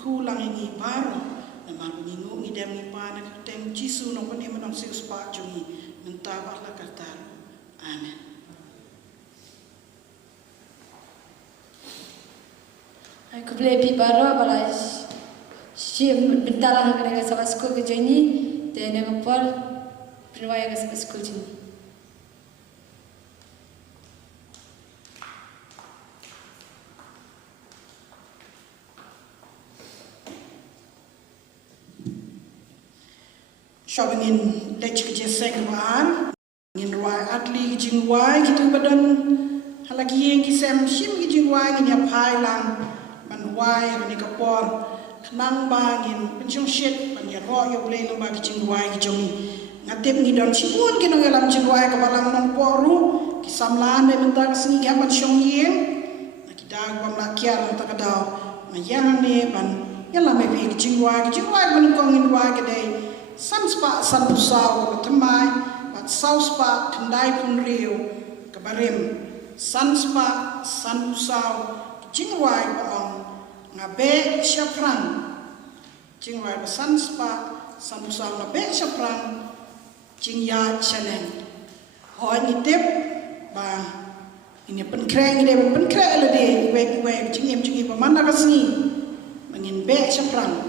ku lang ni baro mar ngingu ngi dem ni pa na tem jisu no pani manam siu spa jongi menta ba la kartar amen. Aku boleh pi baro balai sim bintara kena sama school ke jeni dan yang por perwaya ke sama school jeni. Shobingin lech ke jeseng bar ngin ruai atli jing wai kitu badan halagi yang kisem shim ki jing wai ngin ya phai lang ban wai ni kapor nang bangin penjong shit ban ya ro yo ble lo ba ki jing wai ki jongi ngatep ngi don chimun ki no yalam jing wai ka balang non poru ki samlan de mentak sini ki amat shong yin na ki dag bam la kiar ta ka daw ma yang ne ban yala me bi ki jing wai ban ko ngin wai ke dei san spa san pusau temai bat sau spa kendai pun riu kabarim san spa san pusau jingwai baong ngabe syafran jingwai ba san spa san pusau ngabe syafran jingya chanen hoi ni tip ba ini penkreng ide penkreng lede we jingem jingi ba mana kasni mangin be syafran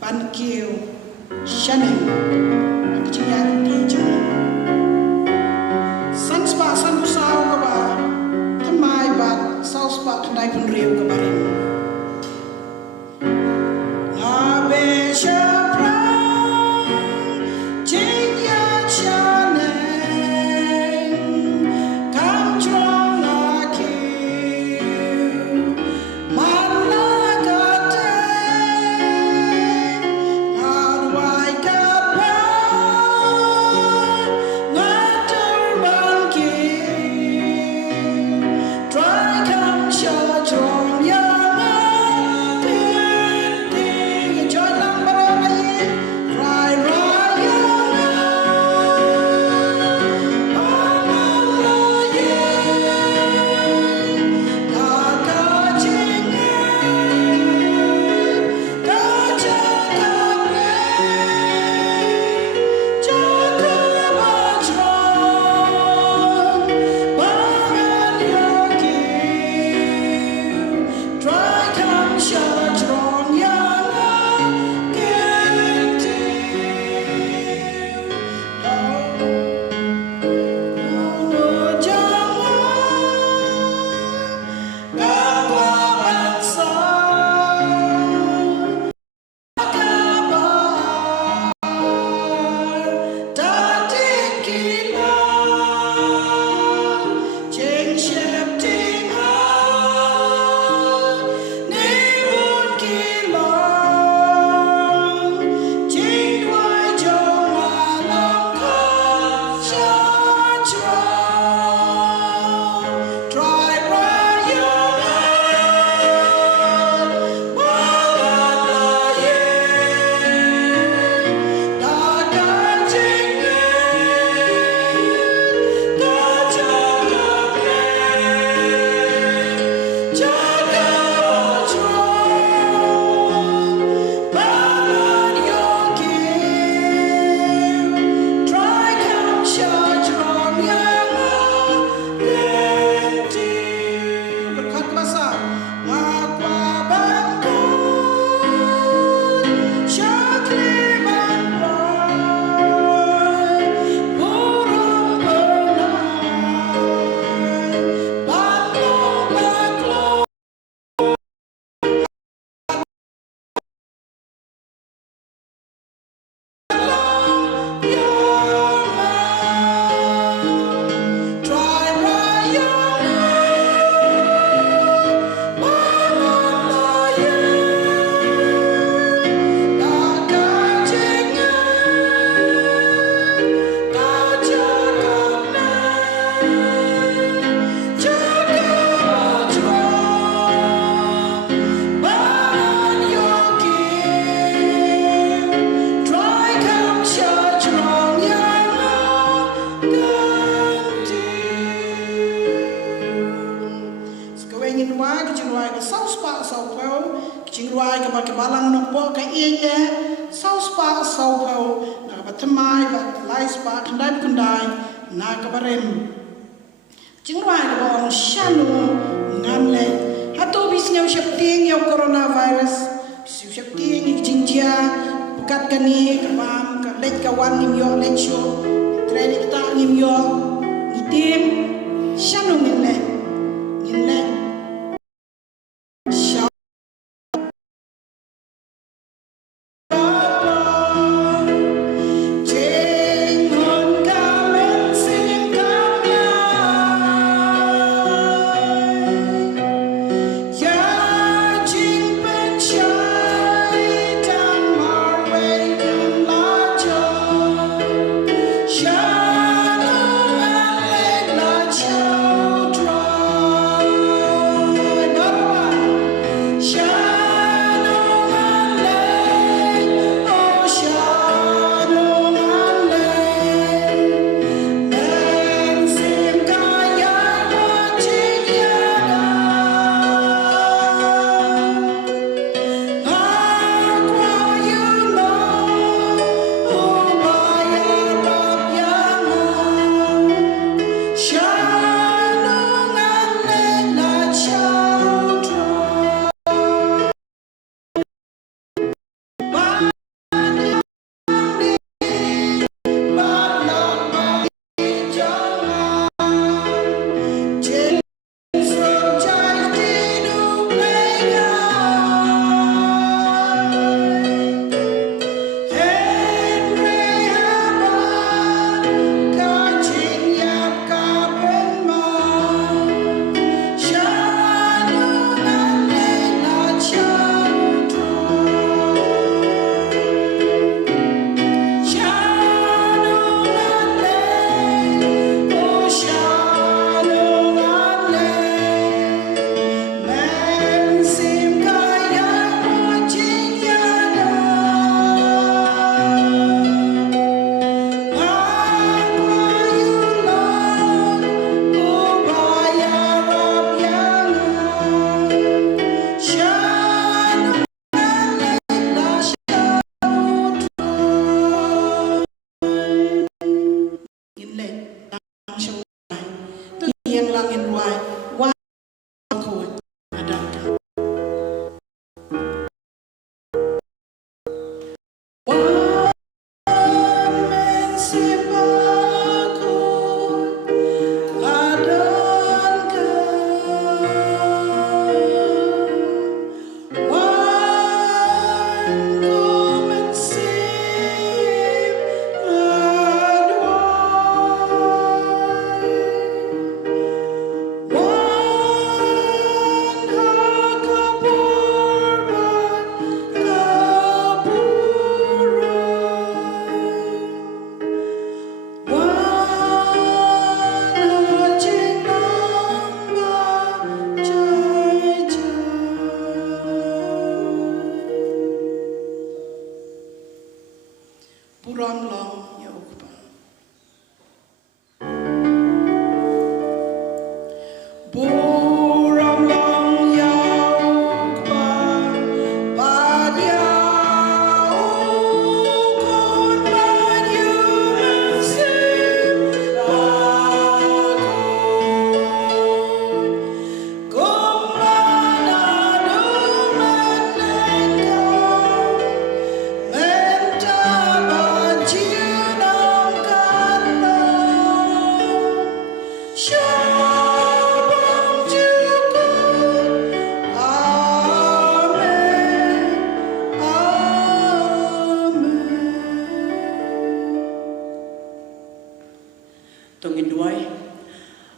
ban kiu Shannon, kecilian di jari. San spa san pusau kaba, temai bat sau spa kendai pun riu kabarin. Ngabe syafran, jingya Shannon, kam trong lakiu, mana ba ke balang no po ka ye sau spa sau phau na ba thamai ba lai spa khandai kundai na ka barem jingwai ba shanu ngamle hato bisnya usyap ting yo coronavirus usyap ting jingjia bukat kani kabam ka lek kawan nim yo lek show training ta nim yo nitim shanu minle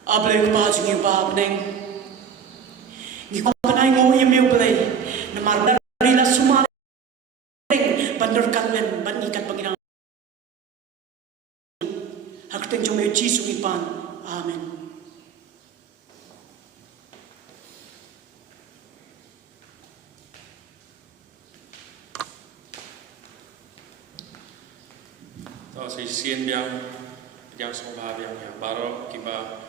Ablek pa jingi pa neng ni ko panay ngo yemiu play na mardari la sumare bandar katlen ban ikan panginang hakten jome Yesus ipan amen. To saya sien yang semua yang baru kita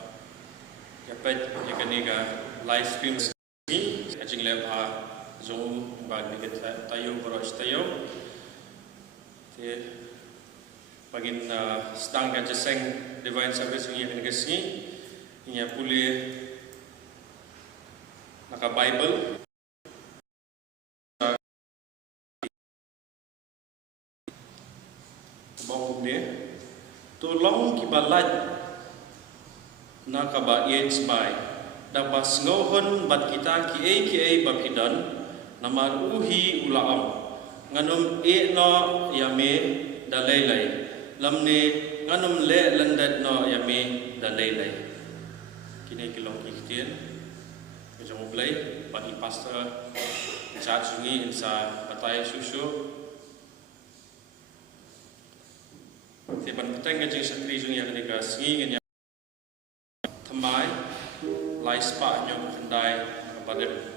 dapat ikan live stream ni, ajing lepas jong bag ni tayo beros tayo te pagin stang kan jeseng divine service ni yang kesini nya puli naka bible bau ni tolong kibalat naka ba yets bai dabas ngohon bat kita ki bapidan nama uhi ulaam nganum no yame dalelai lamne nganum le landat no yame dalelai kini kilong ikhtian kejong blai bagi pastor saat sungi insa batai susu tepan peteng kejing sakri sungi yang nikah sungi ngenya temai lai spa nyok kendai kepada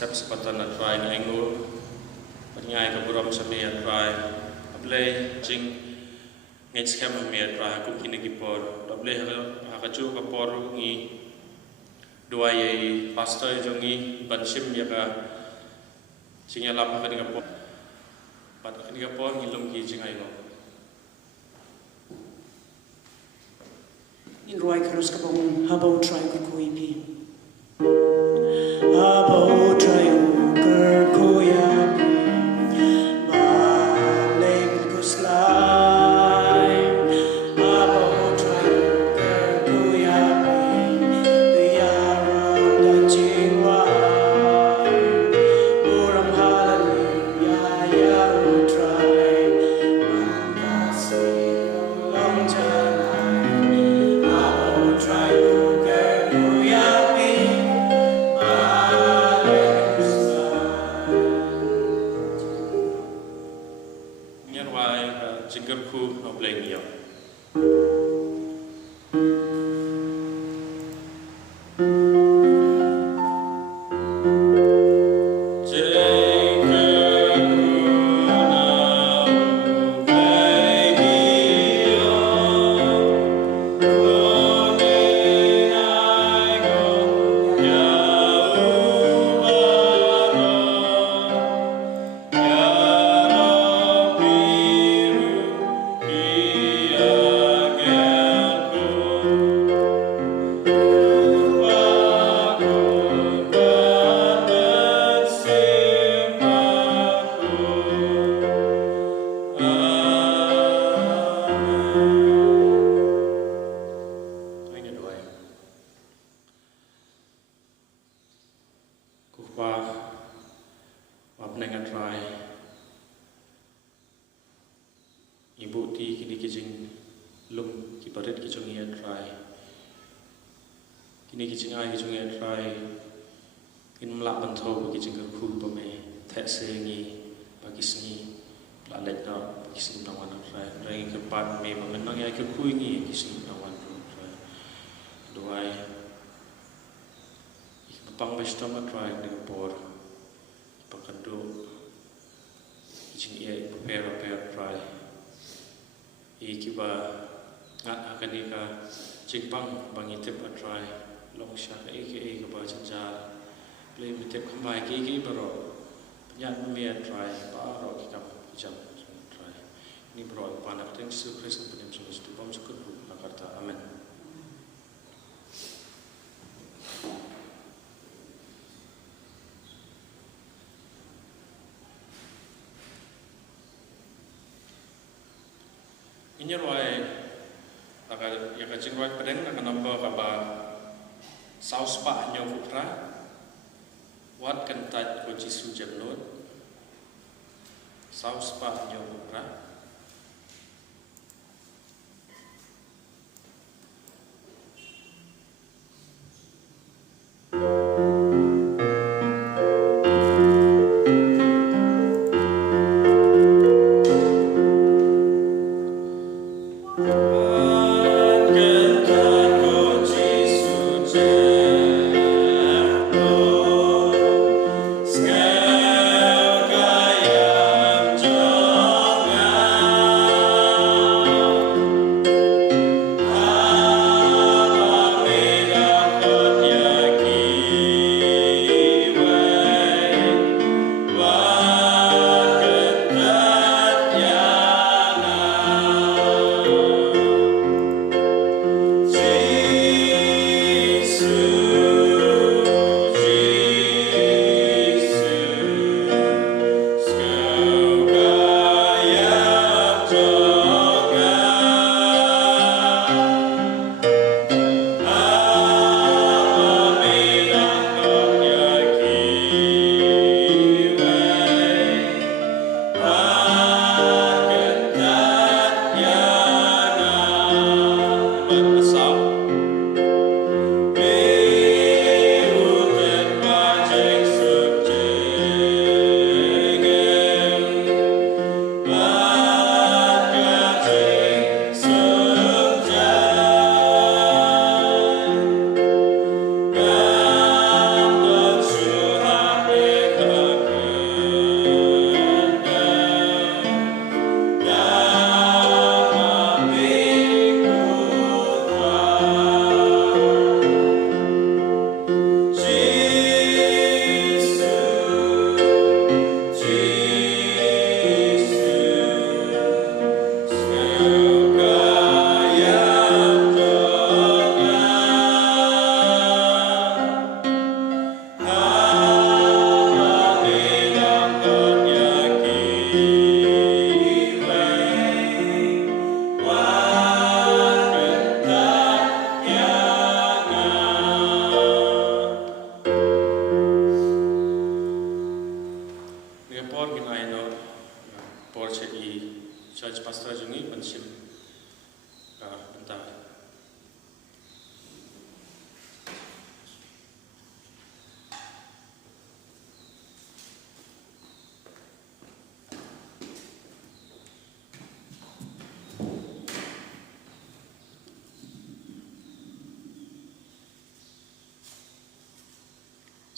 steps patan na try na ingo panyai ka buram sa me try ablay jing ngets kam me try ku kinigipor ablay ha ka chu ka por ngi duai pastor jongi bansim ya ka singya lap ka ni ka por pat ka ni ka por ngilom ki jingai lo in roi karos ka bong habau try ku kuipi habau try ku ya baling ku slai habau try ku ya tu ya da jiwa uram hallelujah ya try manasi long janai habau try ku ya kini kijingai kijungai try in melak bantau bagi jengker kul pame tak sengi bagi sengi lalet na bagi sengi nawan try rai kepat me mengenang ya ke kui ngi bagi sengi nawan try doai pang bestama try dengan por pakando kijing ia prepare try ikiba ngat akan ika jingpang bangi tip try long shot aka ba janjar play mitep khambai ki baro penyat me try baro kikam jam try ni bro panak teng su Kristus penyam su pam sukut Jakarta amen. Ini ruai agar yang kacing ruai pedeng akan nampak apa saus pak nyofutra wat kentat kunci sujam not saus pak nyofutra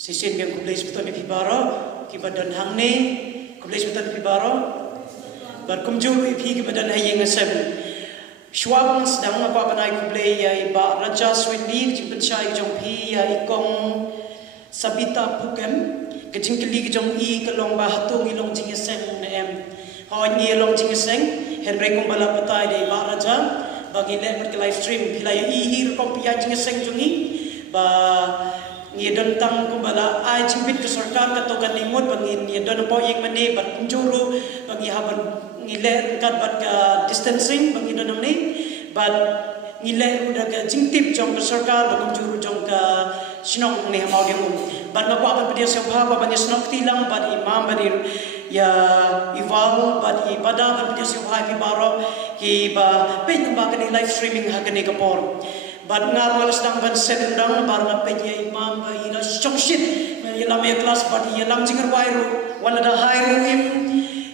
Sisin yang kublis betul ni pibaro, kibadan hang ni kublis betul ni pibaro, berkumjul ipi kibadan hayeng asem. Shwabang sedang apa panai kublai ya iba raja swindir jimpen syai jong pi ya ikong sabita pukem kejing keli kejong i kelong bahatung ilong jingeseng nem. Hawan ni ilong jingeseng henry kong bala patai de iba raja bagi le ke live stream pilai i hir kong pia jingeseng jongi ba ngi don tang kumbala ai chimpit ke sarkar ka to kan limut bangin ni don po yeng mane bat kunjuru bangi haban ngile kat bat ka distancing bangi don ni bat ngile udah ka jingtip jong ke sarkar bang kunjuru jong ka shnong ni hamau ge bat ngapa apan pedia sabha ba bani snok tilang bat imam bani ya ival bat ibadah ban pedia sabha ki baro ki ba pe ba kan live streaming ha kan ni kapor But ngar malas dang ban set dang bar na pe ye imam ba ina chongshit ye lam ye class but ye lam jingar wairu wala da hairu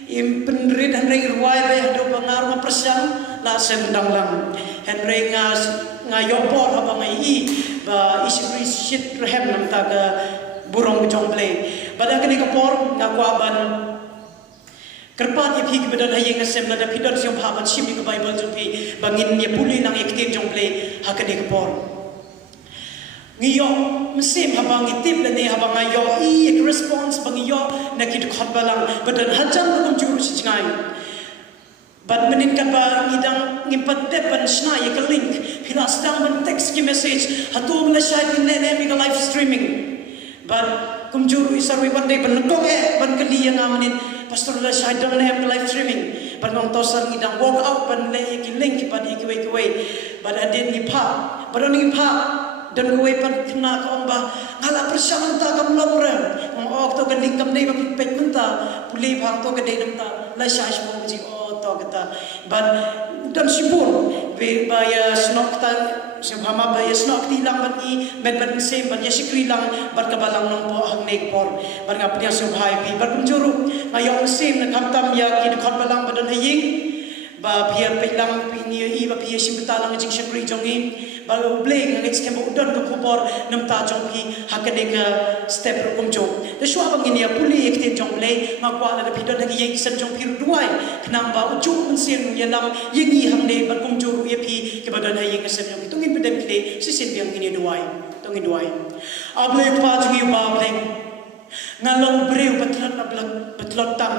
im penrit henry ruai ba hado bangar ma persang la set dang lam henry nga yopor apa ngai ba isri shit rehem nam ta ga burong jongle pada kini kapor nga kwaban kerpat ipi kebedan hayeng asem lada pidon siom pahaman sim di Bible jumpi bangin ya puli nang iktim jongle hakani kapor ngiyo mesim habang itip lane habang ayo response bangiyo nakit khotbalang badan hajam kum juru sijngai but menin kan ba ngidang ngimpat depan sna ya link pilas dang ban text ki message hatu mala shai bin ne mi live streaming but kum juru isarwi bandai ban nokong ban kali yang amanin pastor la shai dang ne live streaming ban ngong tosar ngidang walk out ban le ki link ki padi ki we but adin ni pa badan ni pa dan kowe pan kena ka ba ngala persyaan ta kam lomrem ngong ok to kan lingkam nei ba pet menta pulei bhang to ka dei nam ta la shai shmo ji o to kata ban dan sibun be ba ya snok ta sebhama ba ya snok ti lang ban i men ban sem ban ya sikri lang ban ka balang nong po hang nei por ban ngap dia so bhai pi ban juru ngayong sem na kam tam ya ki khot balang badan haying ba phia pe lang pi ni i ba phia sim ta lang jing sikri jongi ba bleng ngit skem bo don ko khopor nam ta jong pi hakane ka step ro kum jo de shwa bang ni ya puli ek tin jong le ma kwa la pi don ha ye san jong pi ruai khnam ba u chu mun sen ya lam ye ngi ham ne ban kum jo ye pi ke ba don ha ye ka sem jong tungin bedem kle si sen biang ni duai tungin duai able pa jong ba bleng ngalong breu batlat na blak batlot tam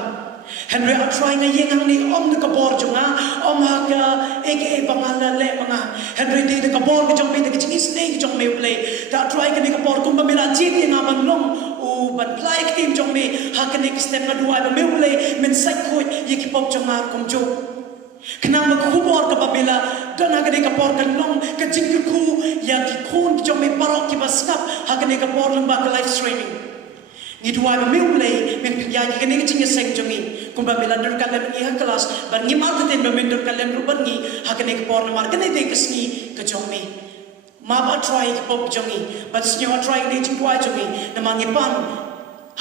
Henry are trying a yengang ni om the kabor junga om haka eke bangala le manga Henry de kabor ke jong pe de chingis ne jong me play ta try ke kabor kum ba mila jit yang aman long u ban play ke tim jong me haka ne step na duai ba me play men sai khoi ye ki pop jonga kum jo kenang ma kubor ka babila dan haka ne kabor kan long ke jingku ya ki khon jong me barok ki baskap haka ne kabor lamba ka live streaming ni dua ba meu lei men ya ni kene chinge seng jongi kumba bela dur kalem ni ha kelas ban ni mar ten ba men dur kalem ru ban ni ha kene ke por mar kene de kesni ke jongi ma ba try ke pop jongi but snyo try ni chi dua jongi na mangi pan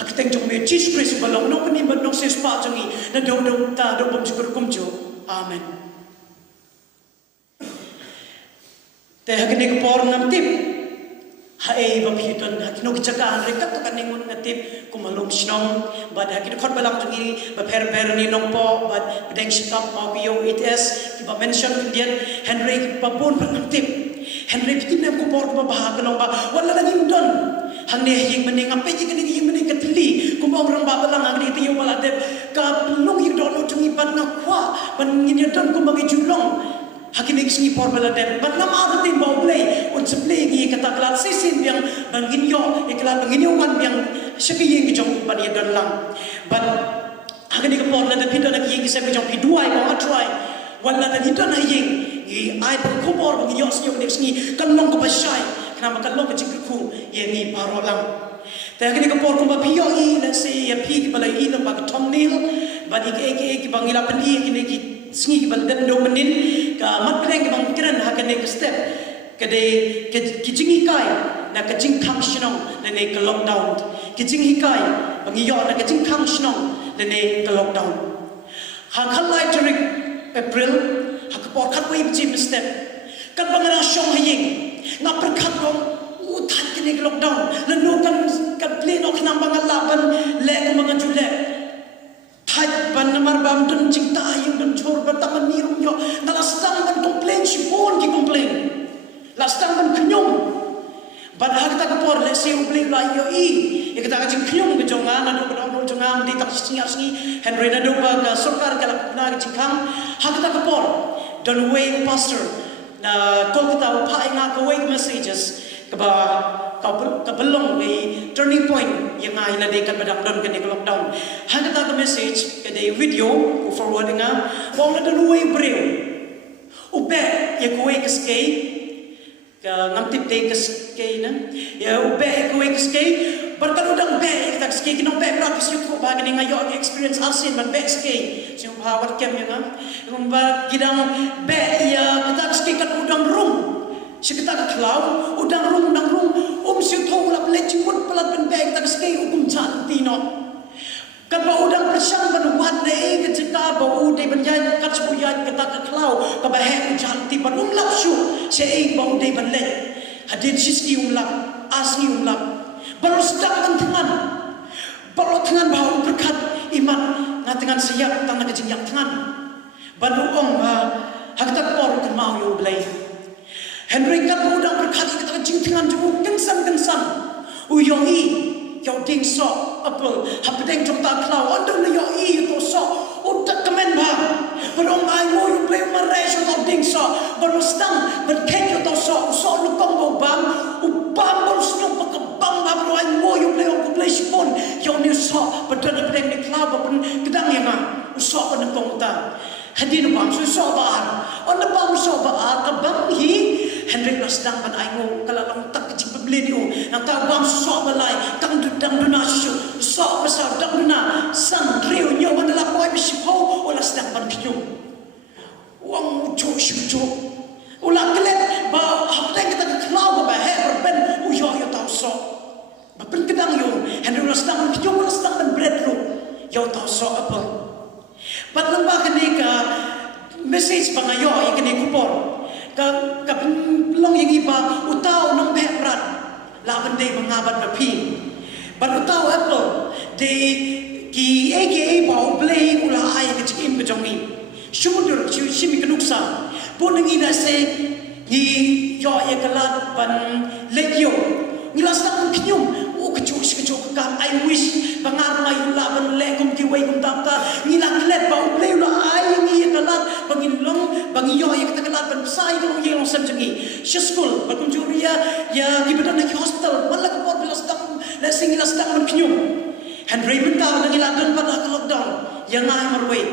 ha ke teng jongi chi stress ba lo no ni ba no se spa jongi na do ta do bom chukur kum jo amen te ha kene ke por nam tip hai ba phiton hakino ki chaka re kat ka ningun ngatip kumalum shnong bad hakin khot balam tungi ba pher ni nong po bad deng shikap ma bio it is ki ba mention indian henry ba bon ngatip henry pitin ko por ba bahag nong ba wala na nim don hang ne ying maning ape ji kini ying maning katli ko ba orang ba balang agri ti yo bala dep ka long ying don tungi ban na kwa ban ngin don ko magi julong Hakin iksingi por baladen, but nam ada tim bau play, un seplay gi kata kelat sisin biang bangin yo, iklat bangin yo wan biang sekiye gi jong ban ye don lang, but hakin ik por baladen pidon nak yeng gi jong piduai bau atrai, wala na didon hayeng gi ai per kubor bangin yo snyo iksingi kan long ko pasai, kenapa kan long ke jingku ye ni paro lang. Tapi hakin ik por ko ba pio i let's say ya pi gi balai i lang ba thumbnail, but ik bangila pen i gi gi sngi bal dan do menin ka mat kleng bang kiran hakane ke step kade ki jinghikai na ka jingkhang-shnong na ne ka lockdown ki jinghikai bang yo na ka jingkhang-shnong na ne ka lockdown ha khalai tarik april ha ka por khat wei jim step kan bang na shong haying na prakhat kong u that ki ne ka lockdown la no kan play no khnam bang la ban le ka bang jule Thai ban namar bam dun cingta yang dun chor bertaman ni rum yo na lastang ban complain sipon ki complain lastang ban knyum ban hak ta kapor le se ubli la yo i e kata jing knyum ke jonga na do no jonga di tak singar singi henry na do ba ka sarkar kala na jingkhang hak ta kapor don way pastor na kolkata pa inga ka way messages ka ba ka belong di turning point yang ai na de kan badang don kan lockdown hang ta ka message ka de video ko forward nga wong na don way breu ube ya ko way kaskay ka ngam tip de kaskay na ya ube ko way kaskay barkan udang be tak kaskay kinong be practice yut ko ba kini ngayo experience asin ban be kaskay sing power cam nga ngum ba gidang be ya kita kaskay kan udang room Sekitar kelau, udang rung, siu tahu lah lecimut pelat penbeg tak sekali cantik no. Kan bau udang persang benuat deh ketika bau deh benjai kat sebuyan kita kelau, kabeh cantik lap syu, sei bau deh benlek. Hadir sisi lap, asli lap. Baru sedang tengan, baru tengan bau berkat iman, ngatengan siap tanah kejinyak tengan. Baru hak tak por ke mau yo belai. Henry kan udang berkat kita kejing tengan jemu kensan. Uyoi yo ding so apel hapedeng jong ta klau ando na yo to so utak kemen ba. Baru ai mo yo belai marai so ding so baru stang berket yo to so lukong bo bang ubam baru senyum pakebang baru ai mo yo belai spon yo ni so bedeng di klau ben kedang yang so penekong ta. Hadir bang so baar on bang so baar kabang hi Henry sedang ban aimu kalau long tak kecil beli dia nak tahu bang so balai tang duna syu so besar tang duna sang riu nyo mana la koi bisipo ola sedang ban kyu wang ujo syu ulah kelet ba hapdeng kita kelau ba he berben uyo tahu so ba pen kedang yo Henry sedang ban kyu ola sedang ban bread ru yo tahu so apa bat lembah kenika message bangayo yang kene kupor ka long yang iba utau nong peprat la bende mengabat bapi ban utau apple de ki aka bau play ula ai ke chikim ke jongi syudur shimi kenuksa ponengi na se ni yo ye kalat ban legyo ngilas tak kinyum kejuk kam I wish bangar mai la ban le kum ki wei kum tapta ngila klet bau play ula ai ngi kalat bangilong bangiyo ye kalat ban sai ko ye long sam jangi school bakum juria ya gibadan ki hospital malak pot belas tam la singilas tam ban kinyum Henry benta ngi la don ban lockdown yang ngai marwei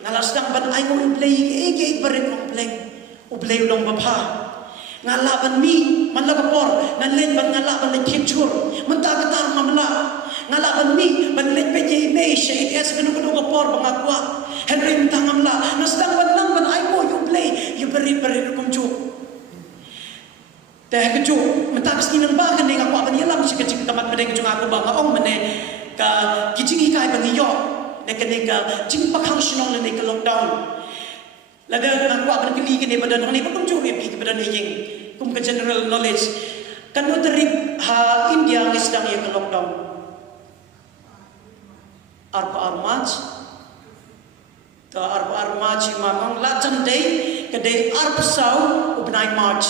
ngalas tam ban ai mo play ege baret long play u play long bapa ngalaban mi malakapor ngalen ban ngalaban le kipchur mentah ketar mamla ngalaban mi ban le peje me syahid es kenu kapor bangakwa Henry mentah mamla nasdang ban lang ban aimo you play you beri kumju teh keju mentah kesini nang ba kan ngakwa ban yalam si kecik tamat bedeng jung aku bang ong mene ka jinghikai ban yo nekenega jingkhang-shnong le lockdown lada ngakwa ban keli ke badan ni pakum ju pi ke badan yeng kum ke general knowledge kan terib ha India ngi sedang ye ke lockdown arba March ta arba March mamang la jam day ke day arba sau ubnai March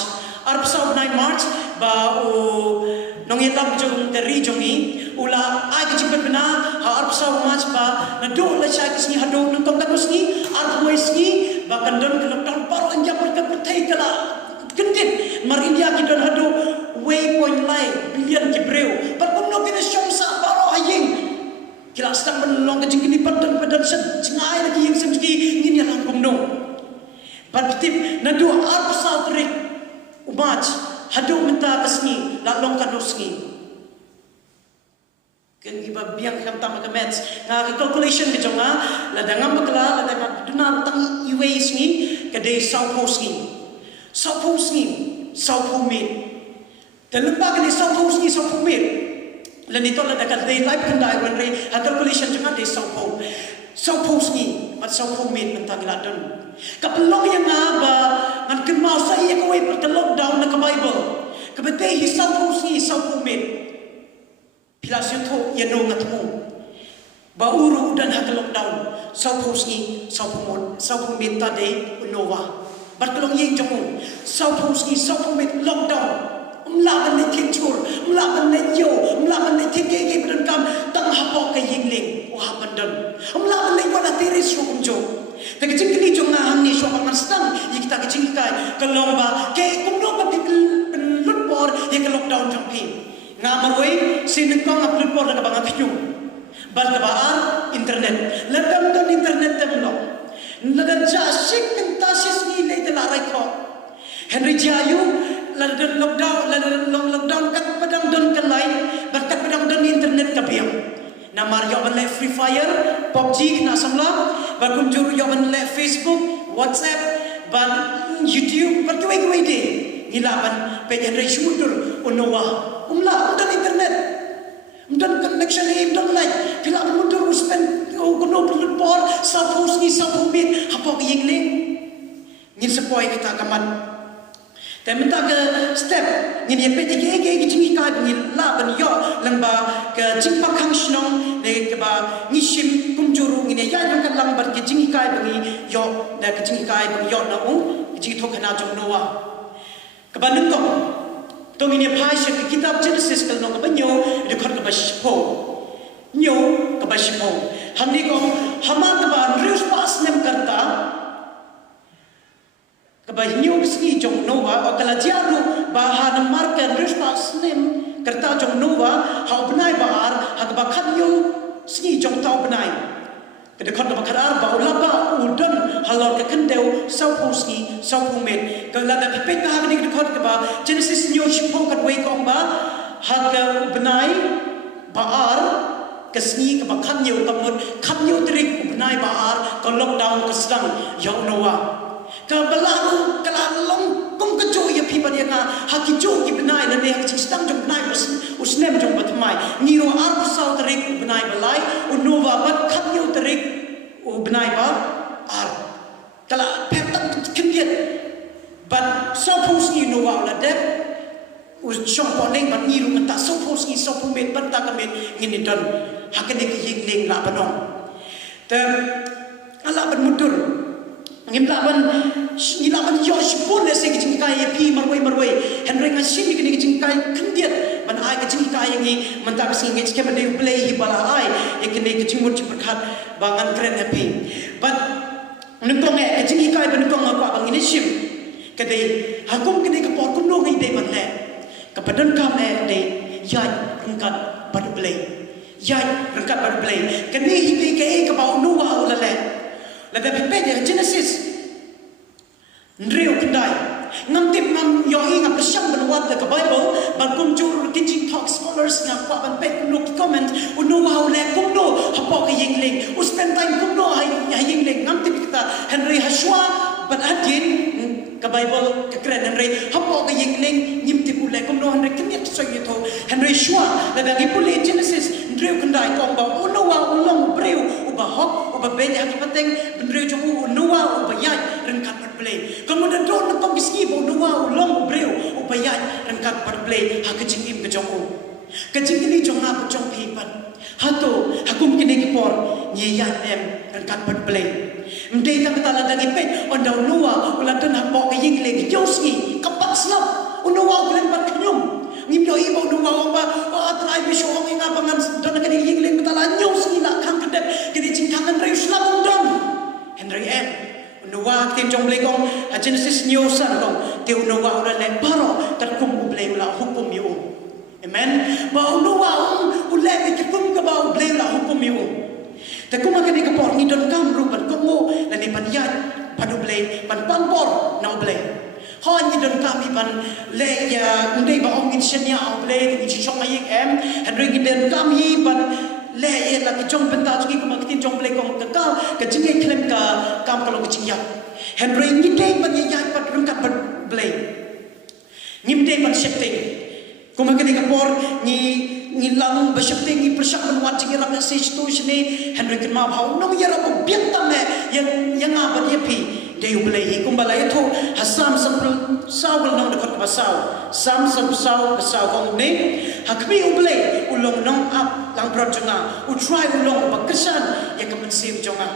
ba o nong yelam jong teri jongi ula ai ke jibet bena ha arba sau March ba na do la chai kisni hado nong tong kanus ni arba ni bahkan don ke lockdown paro anja berkai kala kendit mar India ki don hado waypoint line billion ki breu par kum no kene shomsa paro haying kila stang benlong ke jingini padan set jingai lagi yang semski ngin ya langkum no par tip na do arp south rik umaj hado menta kasni la long kanusni kan iba biang kam tam comments na calculation ke jonga la dangam bakla la dangam dunar tang US ni ke de south post ni south mit dalam bag ni south mit la ni tola dekat de live kendai wan re calculation jonga de south post ni but south mit mentang ladon kapelong yang aba ngan kemau saya ko we per lockdown na ka bible ke bete hi south mit Pilasyo to yano ngatmu bauru dan hak lockdown sauposki saupumit tade unova barkelong yeng jomu sauposki saupumit lockdown mlaban ne kinchur mlaban ne yo mlaban ne tikeke berengkam tang hapok ke yingling wa pandan mlaban ne wala tiris rumjo tak jingkli jonga hamni so pangastang yikta ke jingkai kelomba ke kumno bibel penlutpor ye ke lockdown jongpi ngamarwe sinengkong upload por na bang akyu bal kabaan internet ladam don internet temlo ladan jasik pentasis ni le telarai ko Henry Jayu ladan lockdown kat padang don kalai berkat padang don internet kabiam namar yo ban le free fire PUBG na samla bagum juru yo ban le Facebook WhatsApp ban YouTube berkuai-kuai de nilaban pe Henry Shmutur unowa umdan internet umdan connection umdan like pila mutur spend gono por suppose ni supplement hapok yingling ngin sepoi kita kaman Temen tak ke step ngin ye pe ge jinghikai ngin laban yo lamba ke jingkhang-shnong ne ke ba ngishim kumjuru ngin ya yang kan lambar ke jinghikai bangi yo da ke jinghikai bangi yo na jing thok na jong nowa ke ba nung kong tong ngin ye phai she ke kitab Genesis kal no ke ba nyo de khot ke ba shipo nyo ke ba shipo hamni ko hamat ba rius pas nem karta Kabah nyo ski jong nova o kala jaru bahan marker respas nim kerta jong nova ha benai baar ha ba khat nyo ski jong tau benai kada khat ba kharar ba ulaba udan halor ke kendeu sau ski sau met kala da pipet ka ha ni khat ba Genesis nyo shipo kat wei kong ba ha ka benai baar ke ski ka ba khat nyo trik benai baar ka lockdown ke sedang ya nova Kabalaru kalalong kung kajo ya pipa dia nga hakijo ibnai na ne hakich stang jong nai usnem jong batmai niro ar pasau tarik ubnai balai unova bat khamyo tarik ubnai ba ar kala petak kindiet bat suppose ni nova la dep us chong poning bat niro ngata suppose ni supplement bat ta kamet ngini don hakene ki yingling la banong te ala ban mudur Ngimlaban yo shipon lese ke jingkai pi marwai henry ngasin ke jingkai kendiat ban ai ke jingkai ngi mantak sing ngi ke made play hi bala ai ekne ke jingmur ciperkat bangan keren happy but nungkong ke jingkai ban nungkong apa bang ini shim kede hakum kene ke por kuno ngi de ban le ke badan kam de yai rengkat bad play yai rengkat bad play kene hi ke bau nuwa ulale Lada pipenya Genesis Ndreo kendai Ngamtip ngam yohi ngam persyang benuat ke Bible Ban kumjur kijing talk scholars Ngam kwa ban pek kuno ki comment Uno wau le kumno Hapo ke yingling Uspen time kumno hai yingling Ngamtip kita Henry Hashua Ban adin ke Bible kekeren Henry Hapo ke yingling Nyimtip ule kumno Henry kenyat soy itu Henry Shua Lada ngipuli Genesis Ndreo kendai kong ba Uno wau ulong breu Ubahok Ubabenya hakipateng Ndreo jong unuwa ubayay Rengkat berplay Kemudian doon nagpang giski Bo nuwa ulong breu Ubayay Rengkat berplay Hakajing im ke jong Kajing ini jong hap jong pipan Hato Hakum kini kipor Nyiyan em Rengkat berplay Mday tang taladang ipet Ondaw nuwa Ulantan hapok kayingling Yoski Kapat slap Unuwa ulan berkenyum Ngimyo ibo nuwa ba Atray bisyo ang ingabangan Dan kini yingling Betala nyoski la kang kedep Kini jingkangan rayu selabong don Henry M. Nuwa tim jong lekong Genesis nyosan kong Ti unuwa ula le baro Terkum ublay ula hukum yu Amen Ba unuwa ula ikikum ka ba ublay ula hukum yu Terkum makani kapor Ngidon kam rupan kumu Lani panyat Padublay Pan pampor na ublay Hon ngidon kami pan Le ya Undai ba ongin siya ublay Ngin sisong ayik em Henry ngidon kami pan le ye la ki jong benta ki ko maktin jong ble kong ka jingai klem ka kam kalong ki jingya Henry ni dei ban ye ya pat rungkat pat ble nim dei ban shifting ko makini ka por ni lang ba shifting ni persyak ban wat jingai rak se situation ni Henry kin ma bhau no ye ra ko biak ta me yang ba ye pi dei ble hi kum balai tho hasam sam sawal nong de khot ba sam saw kong ni hakmi uble ulong nong up lang brot jonga u try ulong ba krisan ya kaman sim jonga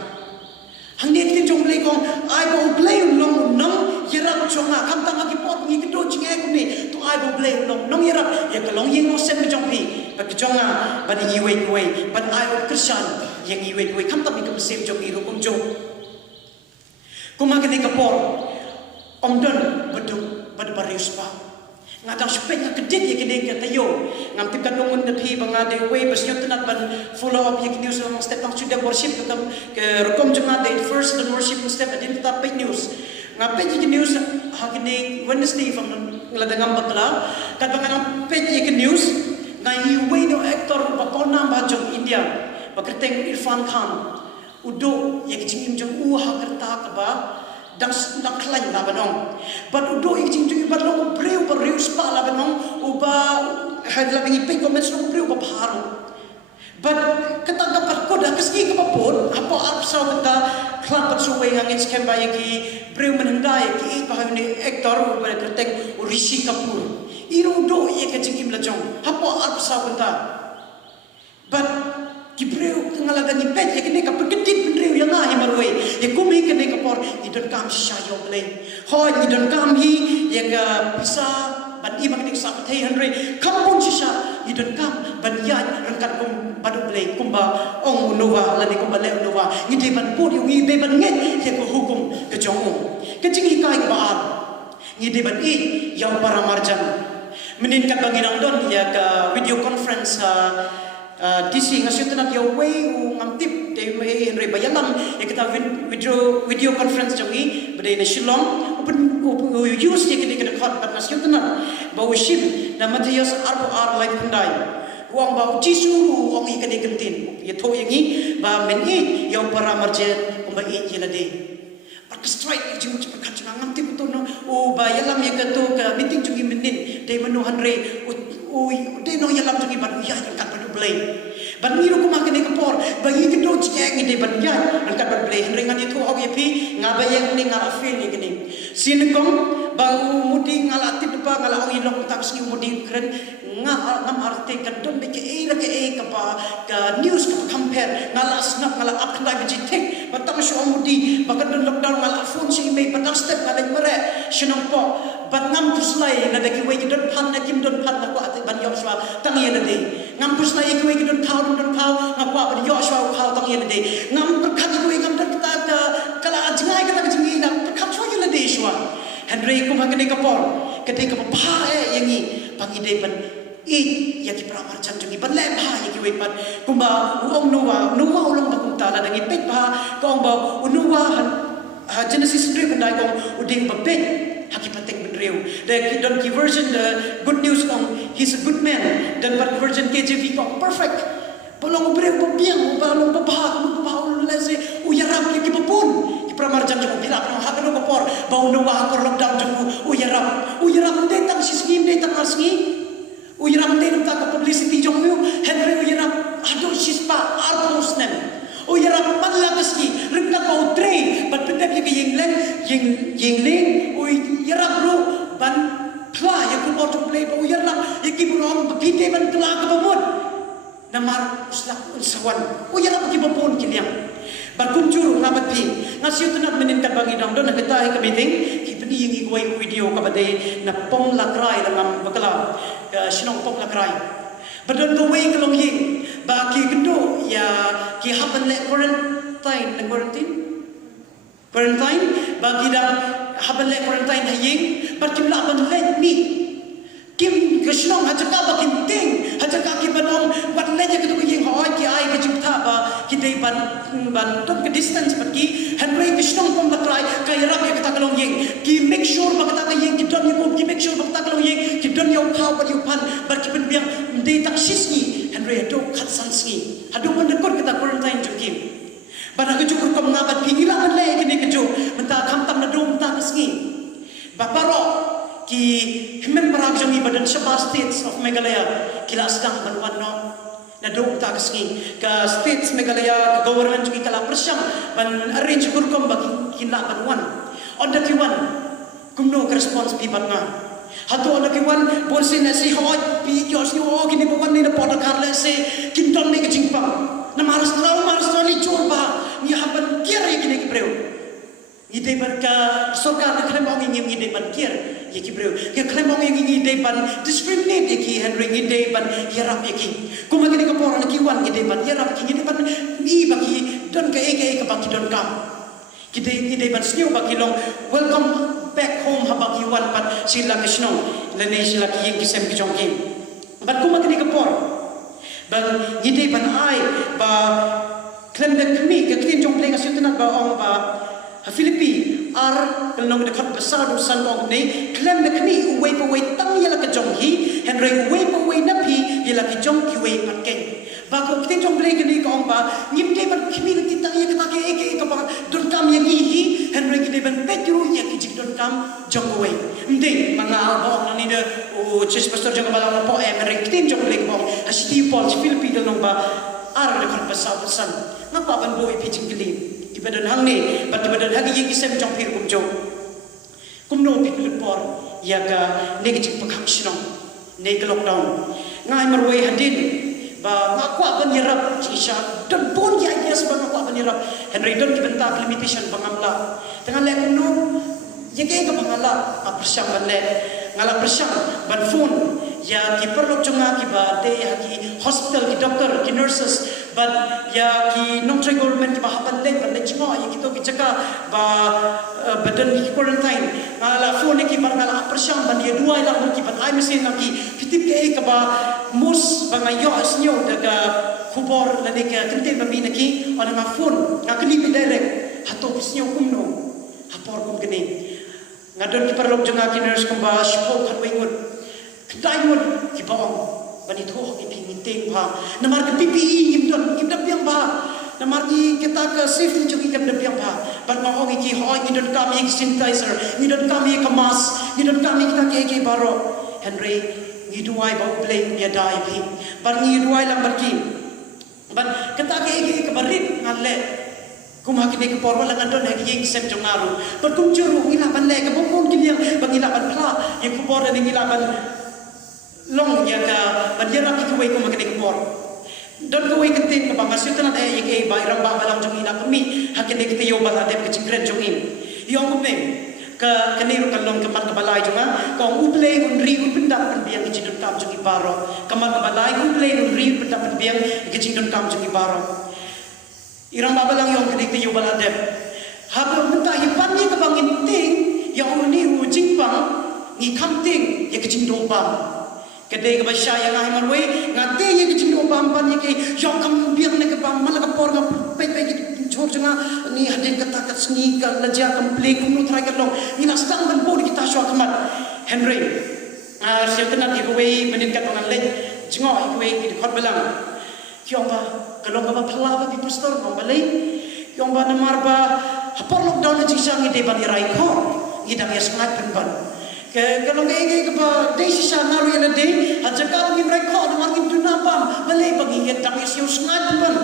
hang ni tin jong le kong ai bo play ulong nong yerak jonga kam tang ki pot ni kido jinge ko ni to ai bo play ulong nong yerak ya kalong yeng no sem jong pi ba ki jonga ba ni wei ban ai bo krisan yang i wei kam tang ki sim jong i ro kum jong kuma ke ni kapor omdon beduk bad barius pa ngadang spek kedit ye kene ke tayo ngam tikat ngun de phi banga de we besyot tanat ban follow up ye news on step tang sudah worship ke rekom jonga de first the worship step adin ta pay news ngape ye news ha kene Wednesday from ladangam bakla kat banga pe ye news ngai we no actor ba kona ba jong India ba kerteng Irfan Khan udo ye jingim jong ha kerta ka ba dang klain la banong but udo jing tu ba long breu ba riu spa la banong uba had la bingi pe comments long breu ba pharu but kata dapat ko dah keski ke papun apa arpsau kata klapat suwe hangin scam ba ki breu menendai ki pa ni actor ba kertek rishi kapur iru do ye ke jingkim la jong apa arpsau kata but Kibreu ngalaga ni pet ya kene ka perkedit breu yang ngai marwe ya kumi kene ka por idon kam shayo ble hoi idon kam hi ya ga bisa ban i mak ning sa thei hanre kampun shisha idon kam ban ya rangkat kum badu ble kumba ong nova la ni kumba le nova ni de ban put yu ni de ban nget ya ko hukum ke jong ke jinghikai ba ni de ban i yang para marjan meninkan bagi nang don ya ka video conference DC ngasih tenat ya way ngamtip de Henry bayalam ya kita video conference jangi berdai na Shillong open use ya kita khot pat ngasih tenat bau ship na Matthias ar like pendai uang bau jisu uang ikan kentin ya tho yang ni ba meni yang para marjet kumbai jelade pak strike jung cepat kacang ngamtip tu no bayalam ya ketu ke meeting jungi menin de manu Henry de no yalam jungi ban ya yang kat ban ni ru kuma kene kapor bagi ke do cheng ide ban ya an ka ban play ringan itu ho ye pi ngaba yang ni ngara feel ni kene sin kong ba mudi ngala tip pa ngala ong ilong tak si mudi kren ngam arte kan don be ke ka pa ka news ka compare ngala snap ngala up kna be jitek batam shu mudi ba ka don lockdown ngala phone si me batam step ngala mare shinong po bat ngam puslai na dagi we don phan na kim don phan na ko ate ban yo swa tang ye na de ngam puslai ke we don thau don thau ngapa ban yo swa khau tang ye na de ngam prakhat we ngam dan ta kala ajngai ka ta jingi na prakhat so ye na de swa Henry ko magani kapor kete ka pa yang ni pangide ban ya ki pramar chan jungi ban le pha ya ki we pat kumba uong nuwa ulong ba kumta la dangi pet pha ko ba unuwa Genesis 3 bandai kong uding ba pet hakipatek benreu the don ki version the good news kong he's a good man dan but version KJV kong perfect polong breu ba biang ba long ba ba lese uyarap ki papun ki pramar chan jungi bila pram ha ko por ba unuwa ko lockdown jungu uyarap de tang siskim de tang asngi uyaram de ta ka publicity jongmu Henry uyaram ado sispa arpos nem uyaram manlagaski rimna ko tre but pedap ye yengleng uyaram ro ban pla ye ko auto play ba uyaram ye ki burom bite ban pla ka bamot namar uslak unsawan uyaram ki babon kiliam berkunjur ngabat pi ngasiu tenat meninkan bagi dang don kita ke meeting ki peni ngi goi video ka bade na pom lakrai dalam bakala shinong pom lakrai badon go way kelong ying ba ki gendo ya ki happen le quarantine bagi dang happen le quarantine haying but kim la ban let me kim geshnong hajaka ba kim ting hajaka ki banong wat leje ke tu ying hoi ki ai ke jiptha ba ki dei ban tot ke distance pat ki Henry geshnong pom lakrai ka yarap ye kata kalong ying ki make sure ba kata ka ying ki don yo ki make sure ba kata kalong ying ki don yo khau ba yo pan bar ki ben biang dei tak sisni Henry do khat sansni hadu ban dekor kita quarantine jukim bana ke jukur kom ngabat pingila man le ke ne ke jo menta kham tam na do menta kasngi baparo ki himen parag jangi badan Sabah states of Meghalaya kila sedang banwan no na do ta kasngi ka states Meghalaya government jangi kala persyam ban arrange kurkom bagi kila banwan on the one kumno response pipat na hatu on the one bolsin na si hoi pi jos yo gini bawan ni na poda karle se kindon me kejingpa na maras ni jorba ni haban kira gini ki breu ide barka sokar na klembong ngim ide ban kir ye ki breu ke klembong ngim ide ban discriminate ye ki Henry ide ban yarap ye ki kuma gini ka poran ki wan ide ban yarap ki ide ban i baki don ka ege ka baki don kam ide ban sniu baki long welcome back home habaki wan pat sila kishnong lene sila ki ki sem ki jong kim bat kuma gini ka por ban ide ban ai ba klem de kmi ke klin jong pleng asyutan ba ong ba Filipi kalnong dekat besar dosan ong ni klem de kni uwei pa wei tang yala ka jong hi Henry uwei pa wei na pi yala ki jong ki wei pat ken ba ko klin jong pleng ni ka ong ba ngim de ban kmi ni tang yala ka ke ka ba dur kam ye hi Henry ki de ban pet Islam jong away. Hindi mga albong na nila o church pastor jong balang po American team jong link bong asiti Paul Philippine nong ba ar de kon pasawasan ngapa ban boy pitching gili ibadan hang ni bat ibadan hagi yung isem jong pir kum jong kumno pipil por ya ka negative jingkhang-shnong nei lockdown ngai marway hadin ba ngakwa ban yarap jisha dan pun ya yes ba ngakwa ban yarap Henry don kibenta limitation bangamla dengan le kumno yake ka bangala apersyang ban le ngala persyang ban phone ya ki perlu chunga ki ba de ya ki hospital ki doctor ki nurses but ya ki non government ki ba haban le ban le chimo ya ki to ki chaka ba badan ki quarantine ngala phone ki ban ngala persyang ban ya dua la ki ban ai mesin ki fitip ke ka ba mus bangayo asnyo daga kubor la de ka tente ba mi naki ona ma phone ngakli direct hato pisnyo kumno hapor kum gene ngadon ki perlu chunga ki nurse kum ba shpo khat wengut Diamond ki baong bani thoh ki pinginteng ba namar ke PPE imdon imdap yang ba namar ki kita ke safety jogi kam dap yang ba bat ma ong ki hoi idon kami ki sanitizer idon kami ke mask idon kami kita ke baro Henry ngiduai ba play dia dai bi bat ngiduai lam barki bat kita ke barit ngalle kumha kini ke porwa langan don hagi yeng sem jongaru bat kum juru ngilaban le ke bopon kini bangilaban pla ye kubor dan ngilaban long ya ka banjara ki kuwai ko makane ko don kuwai ketin ka banga sutan ada ye ba ram ba balang jong ila kami hakene kite yo bala de kecingren jong im yong kumeng ka kaniru kalong kamar ka balai jonga ko uplay unri upenda pendiang ki jidun kam jong ibaro kamar ka balai uplay unri upenda pendiang ki jidun kam jong ibaro iram ba balang yong kite yo bala de haba menta hipan ni ka bangin ting yang ni u jingpang ni kam ting ye ki jindong bam kedai ke basya yang ai marway ngate ye ke jingdo bampan ye ke yong kam biang ne ke bam mal ka por ngap pe pe ki chor janga ni hadin kata kat sni ka laja kam play kum no try ka long ni na stang ban bod kita swa kamat Henry sertana ki kuwei menin kat pangan le jingo i kuwei ki khot belang kyong ba kalong ba phla ba bi pastor ngom balai kyong ba namar ba hapor lockdown ji sang ide ban rai kho ngidang ya sangat ban kalau ke ba dei sisa naru ya dei ajakal mi rai kho namar ki dunapam balai bagi ya dang siu sangat ban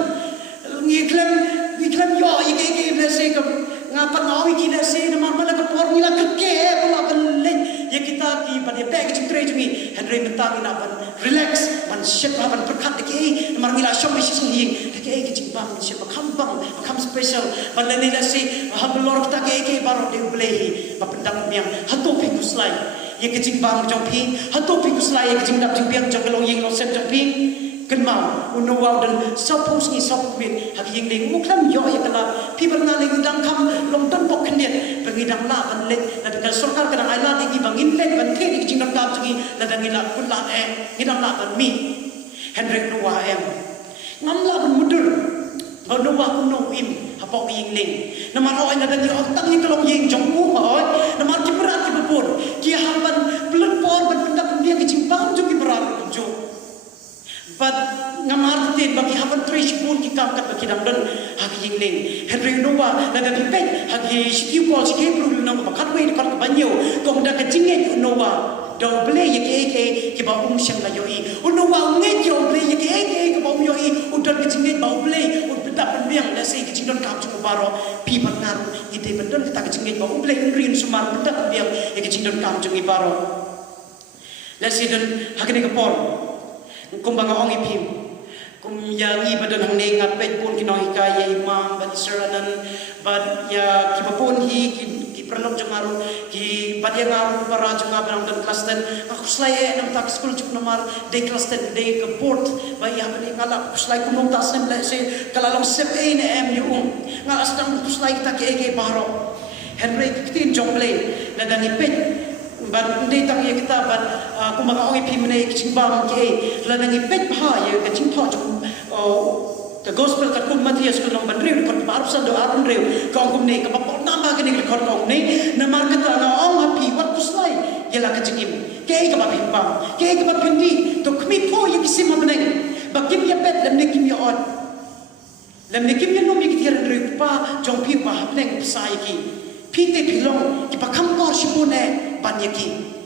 ngi klem yo ke le se ka ngapa ngawi ki le se namar mala ka por mila ke pula ban le ya kita ki ban ya bag jing tre jungi Henry mentang ina ban relax ban shit ban perkat ke namar mila shop mi sing hi ke jing bang shit kam special ban le ni le se ha belor kita ke baro de blei ba pendang biang hato pingu slai ye ke jing bang jong pi hato pingu slai ye ke jing dap jing biang jong long yeng lo sem jong pi kan mau uno wow dan suppose ni sop mit hak yeng ding muklam yo ye kala pi berna le dang kam long tan bok khndet bangidang la ban le la de sarkar kana ai la de bangin le ban the ni jing dap dap jing la dang ila kun la ngidang la ban mi Hendrik Noah em ngam la ban mudur ba Noah kun no im hapok yeng ling namar ho ai la dang yo tang ni kalong yeng jong ku ma oi namar ki berat ki bepun ki haban blen por ban pendap dia ki jing bang jong ki berat jong but ngamar tin bagi haban trish pun ki kam kat bagi dang don hak yeng ling Henry Noah la da pipet hak ye shi pol shi ke bru no ba kat we kat banyo ko da ka jinge Noah do ble ye ke ba siang la yo i Noah nge yo ble ye ke ba yo i udon ke jinge ba ble ud bedap biang da se ke jingdon kam chu baro pi ban ngaru ite bandon kita ke jinge ba ble green sumar bedap biang ye ke jingdon kam chu baro la se don hak ne ke por kumbang ong ipim kum yang i badan hang ne ngapet pun kinoi ka ye imam ban seranan bad ya ki bapun hi ki perlom jangaru ki bad yang ngaru para janga barang dan kelas ten aku slai nam tak school juk nomar de kelas ten de ke port ba ya bani ngala slai kumong ta sem le se kalalong sep e ne em yu ngala sedang slai kita ke baro Henry kitin jongle la dan ipet ban ndai tang ye kita ban kumang ong ipim ne ki bang ke la dan ipet ha ye ka jing tho jong the gospel kat kum Matias ko long ban rew ko parap sa do arun rew ko kum ne ka pa namba ke ni ko ong ne na mar ka na ong happy wat kuslai ye la ka jingim ke ka ba pim bang ke ka ba pindi to kmi po ye kisim abneng ba kim ye pet lam ne kim ye on lam ne kim ye no mi ki tiran rew pa jong pi ba hapneng sai ki pite pilong ki pakam por shipune banyaki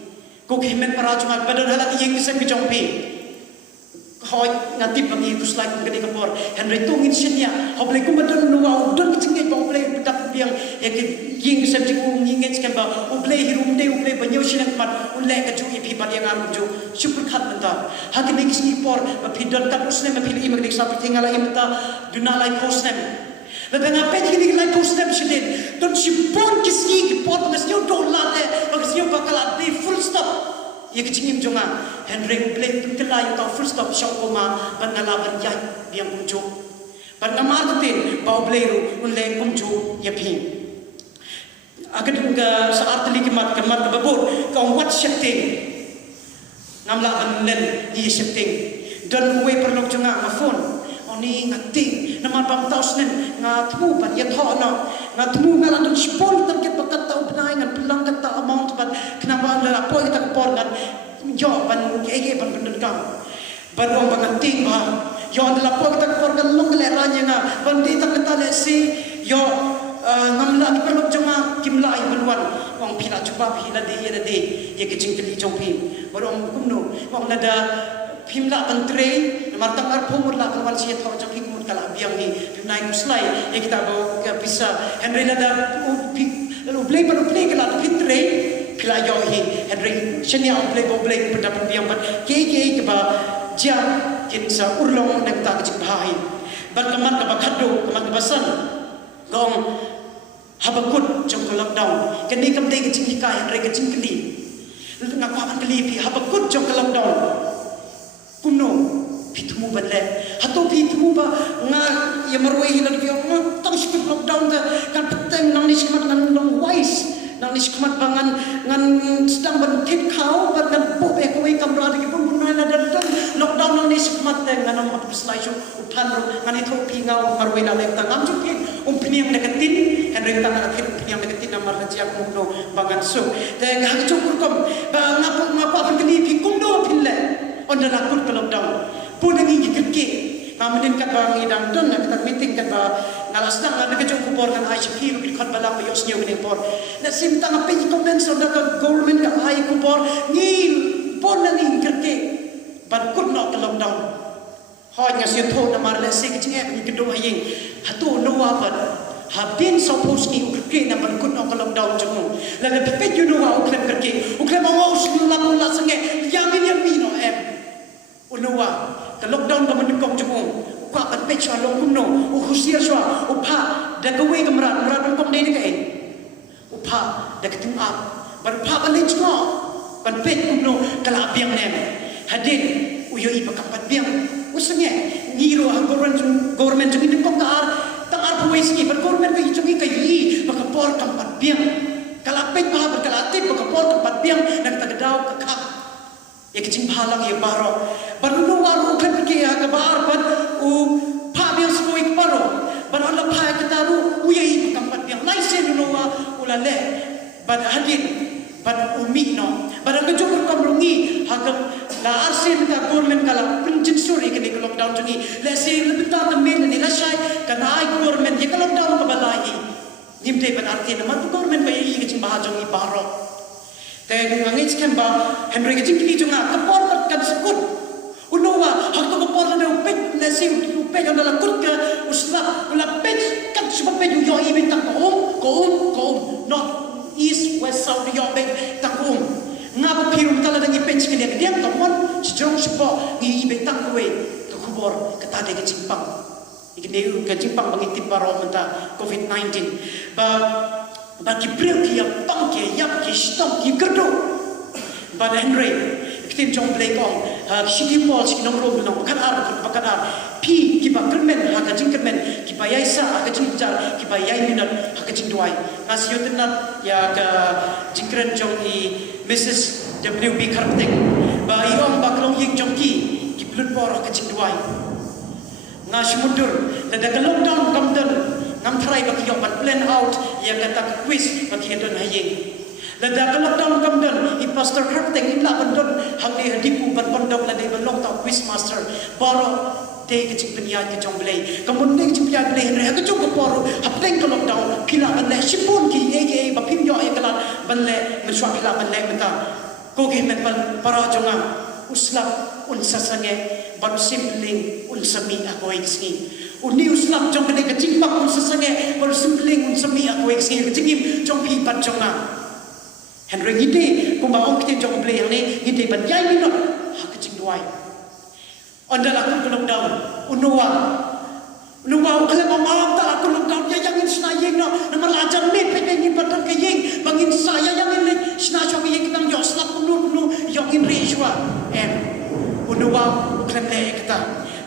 ko kemen para cuma badan halak yang kisah bijongpi hoi ngati bangi kuslai kung gani kapor Henry tungin siya ho blay kumadon nuwa don kitingay ba blay pedak biang yang kisah bijong ngingin skan ba blay hirumde blay banyaw silang mat ulay ka ju ipi ba yang arum ju super khat menta hakin ni kisni por mapidon kat usne mapili magdik sa tingala imta dunalay posnem Lebih ngapain ini lagi postem sedih, dan si pon kisih ki pot ngasih do late, ngasih bakal ada full stop. Ya kecingim jonga, Henry Blake kelai atau full stop show koma, bangala banjai biang kunjuk, bangamar tutin bau Blairu unleng kunjuk ya pin. Agak juga saat teli kemat kebabut, kau wat shifting, ngamla nen ni shifting, dan kue perlu jonga ngafon. Oni ngati nama bang taus nen ngatmu pan ya tho no ngatmu ngalan spon terket bakat tau benai ngan pelang kata amount ban kenapa anda apa kita kepor kan yo ban kege ban benden kam ban om bang ngati ba yo anda apa kita kepor kan long le ranya nga ban di tak kata le si yo ngamla perlu jama kimla ai banwan ong pila cuba pila de ye kecing keli jongpi barong kumno ong nada pimla bantre martang ar phomur la kan si tho jang ki kumut kala biang ni pimnai muslai ye kita bo bisa Henry lada play kala pitre pila yo hi Henry chenya play pada biang bat ke ba jam kin sa urlong nek ta ki bahai ban kamat ka bakhado kamat basan gong habakut jong lockdown kini kam dei ki jinghikai Henry ki jingkli ngakwa ban kli pi habakut jong lockdown kumno pitmu badle hato pitmu ba nga yamarway hilan kyo nga tang shipit lockdown da kan peteng nang nishkamat ngan long wise nang nishkamat bangan ngan sedang ban tit kau ban ngan bobe ko way kamra de pun bunai na dan lockdown nang nishkamat teng ngan mat slai shu utan ro ngan itho pinga marway na lek tang am chupin piniam nakatin Henry tang na piniam nakatin na marla jiak mugno bangan so te ga chukur kom ba ngapa kan kini pi kumdo pille onda lakut ke lockdown pun ngi gigke namen kat bang idang don nak meeting kat ba ngalas nang ada ke kupor kan ICP ru kat balang yo snyo ni por na sim tang pe komen so da government ka ai kupor ngi pon ngi gigke ban kut no ke lockdown hoy nga sim tho na mar le se ke chinge ni kedo haying hatu no wa ban habin suppose ni ukre na ban kut no ke lockdown jong la le pe you know wa ukre mo usnu la la sange yang ni mi no em unawa ke lockdown ka mendekok jong kwa ban pe chwa long kumno uhusia chwa upha da gawe kamrat ban kom dei ka en upha da keting ap ban pha ban le chwa ban pe kumno kala biang nem hadin uyo iba kapat biang usnge ngiro ha government jong ni kom ka ar tang ar puwis ki ban government ka jong ka yi makapor kampat biang kala pe pa kala tip makapor kampat biang nak tagadaw ka kap ya kecing palang ya baro baru waru kan ke ya ka bar ban u pa biang semoi baro ban ala pa kita ru u ye kampat biang laisen no wa ulale ban hadin ban umi no ban ka jok kam rungi hagam la arsin ka government kala pinjin suri ke ni lockdown jungi la se lebih ta men ni la shai kan ai government ye lockdown ka balai nimte ban artin ma government ba ye kecing bahajong baro Teng angit kan ba Henry ke jingkli junga kapor kan sekut unowa hak to kapor na upet na sim upet on la kut ka usla ula pet kan suba pet yo ibin tak ko not east west south yo bet tak ngapa pirum kala dangi pet ke dia ka mon jong suba ni ibin tak we ka kubor ka tade ke jimpang ikne ka jimpang bangitip baro menta covid-19 bagi brilki yang pangke yang kistom ki gerdo bad Henry kitin jong blake on shiki pol shiki nongro nong kan ar pi ki ba kermen ha ka jingkermen ki ba yaisa ha ka jingjar ki ba yai minat ha ka jingduai ngasio tenat ya ka jingkren jong i Mrs WB Karptek ba iong ba krong yik jong ki blut por ha ka jingduai ngasmundur da ka lockdown kamdan ngam try bagi yo ban plan out ya kata quiz bagi don hayeng lada ka lockdown kamdan i pastor Karptek ila bandon hangli hadipu ban pondok la de ban lockdown quiz master baro te ke jing penya ke jong blei kamun ne jing penya blei re ke jong ko por hapeng ko lockdown phila ban le shipun ki aka ba phim yo e kala ban le men shwa phila ban le mata ko ge men ban para jonga uslap un sasange ban simpling un sami ako exni uni uslap jong ke jing pak un sasange ban simpling un sami ako exni ke jing jong phi ban jonga Henry ngide ko ba ong ke jong blei yang ne ngide ban yai ni no ha ke jing duai Onda aku lockdown, unuwa kalau mamam tak aku lockdown ya yang insna yeng no, nama lajar me pengen ingin patang ke yeng, bangin saya yang ini insna cuma yeng kita yo slap penuh yang ingin rejua, unuwa kalau le kita,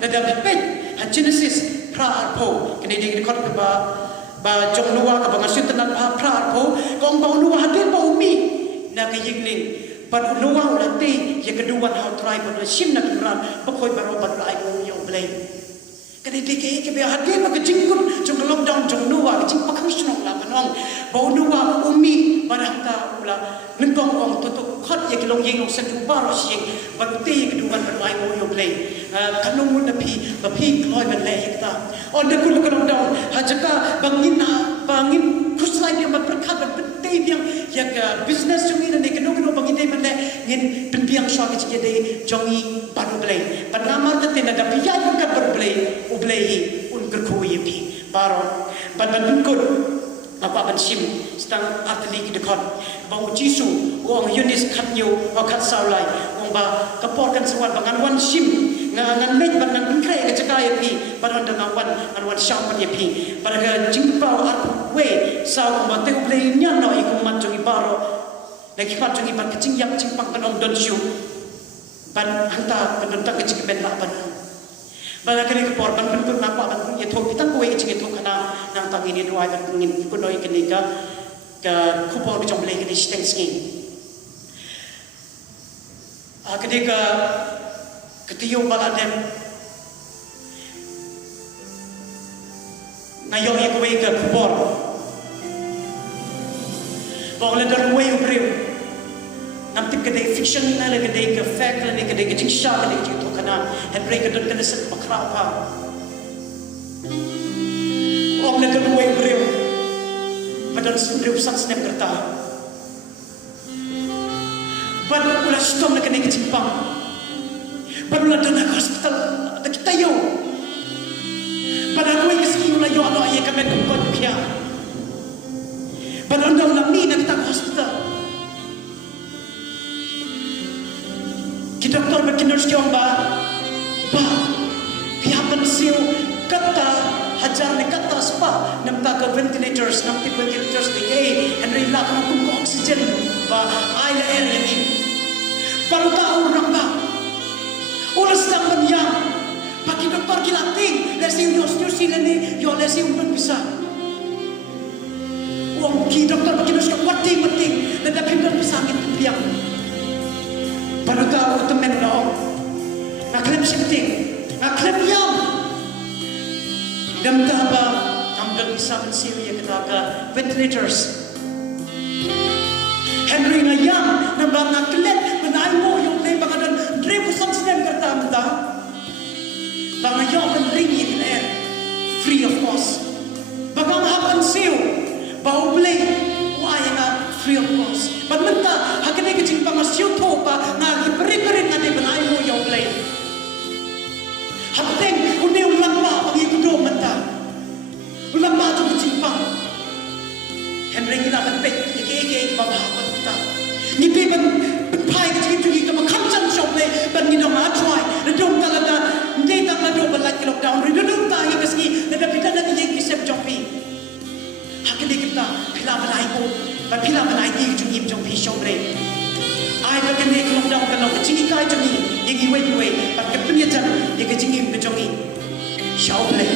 nada pet, Genesis pra arpo, kini dia rekod ke ba jong nuwa ke bangasut tenan pra arpo, kong ba unuwa hadir ba umi, nak yeng ning. But unuwa ulati yang kedua hau try pada sim nak beran pokoi baru berlai yang blame. Kali dike ke biar hadir mak jingkut jong lockdown jong nuwa jing jingkhang-shnong lah kanong. Bau nuwa umi barang ta ula nengkong ong tutuk khot yang kelong yeng sen baru siang baru ti kedua berlai yang blame. Kanong mun napi kloi berlai kita. On the kul lockdown hajaka bangin kuslai dia berkat berpeti yang business jong ini kenong bangin dia berlai ngin penpiang syah ke jide jongi baru blai. Panamar te nada piyai bukan berblai ublai un kerkui pi baru ban kun apa ban sim stang atli ki dekon bau jisu wong yunis khatnyu o khat saulai wong ba kapor kan suan bangan wan sim ngan lej bangan benkre ke cekai pi baron dengan wan syam pan pi pada jingpau at we sau ba te ublai nya no iku mat jongi baro lagi mat jongi ban kecing yang cingpang panong don syu ban hanta penontak kecing ben la ban Bala kini kepor ban pun nampak ban ye thok kita kowe jing thok kana nang tang ini dua ban ngin ko noi kini ka kupor jong blai kini steng skin ketika ketiyo bala dem ngayo ye kowe ka kupor bang le dar kowe ubreu nam tip kedai fiction na le kedai ka fact le kedai ka jingsha kedai ji to kana and break it kana set pakra pa om le kan way breu padan breu san snem kerta bad ula stom le kedai ka jimpang baru la dana hospital ta kita yo pada kowe keski ula yo no ye kamen ko pia badan dah la mi na kita hospital doktor berkinus kiong ba pihapan siu kata hajar ne kata spa namta ka ventilators namti ventilators dikei Henry la kana kum oxygen ba air area ni baru tahu orang ba ulas tang banyak bagi doktor kilating lesi yos silene yo lesi untuk bisa uang ki doktor berkinus kiong mati nada pindah bisa angin piang baru tahu temen laong nak klep shifting nak klep yam dam taba ambil bisa mensiu ya kata ventilators Henry ngayam nambah nak klep menai mo yung le bagadan dribu sansnem kata menta bang ayam penring in air free of cost bagang hapan siu bau blay wayang free of cost but menta hakene ke jing pangasiu to pa na peri-peri na de banai mo yung blay hateng uni ulang ma pagi kudo menta ulang ma tu jing pang Henry gila ban pek eke ba hapan menta ni pe ban pai ke jing tu ka makam chan shop le ban ni no ma try na dong talaga ndey tak na do ban like lockdown ri dum ta hi kaski na dapitan na ni kisep jopi hakene kita phila banai ko ba phila banai ti ju im jong phi shop re ai ba kene lockdown ka lo jinghikai jong ni yegi we ba ke punya jan ye ke jingim ke jong ni shop le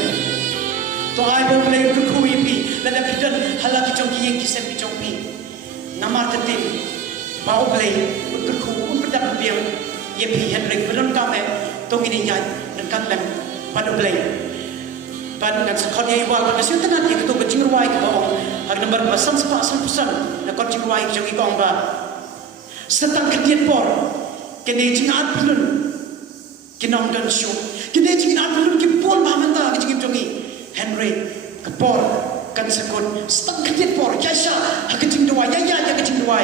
to ai bo le ku kui pi la dapitan hala ki jong ki kisep ki jong pi namar tetin ba le ku ku pedap biang ye pi Henry beron ka me tong ini nyai dan kan lem pada le ban nak sekot ye wa ba siu tanat ye to bajing ruai ka ba har number basan spa san pusan na kot jing ruai jong ikong ba setang ketian por kene jing at pelun kinong dan syu kene jing at pelun ki jungi Henry kapor kan sekut stang kejit por jasa hakajing dua ya hakajing dua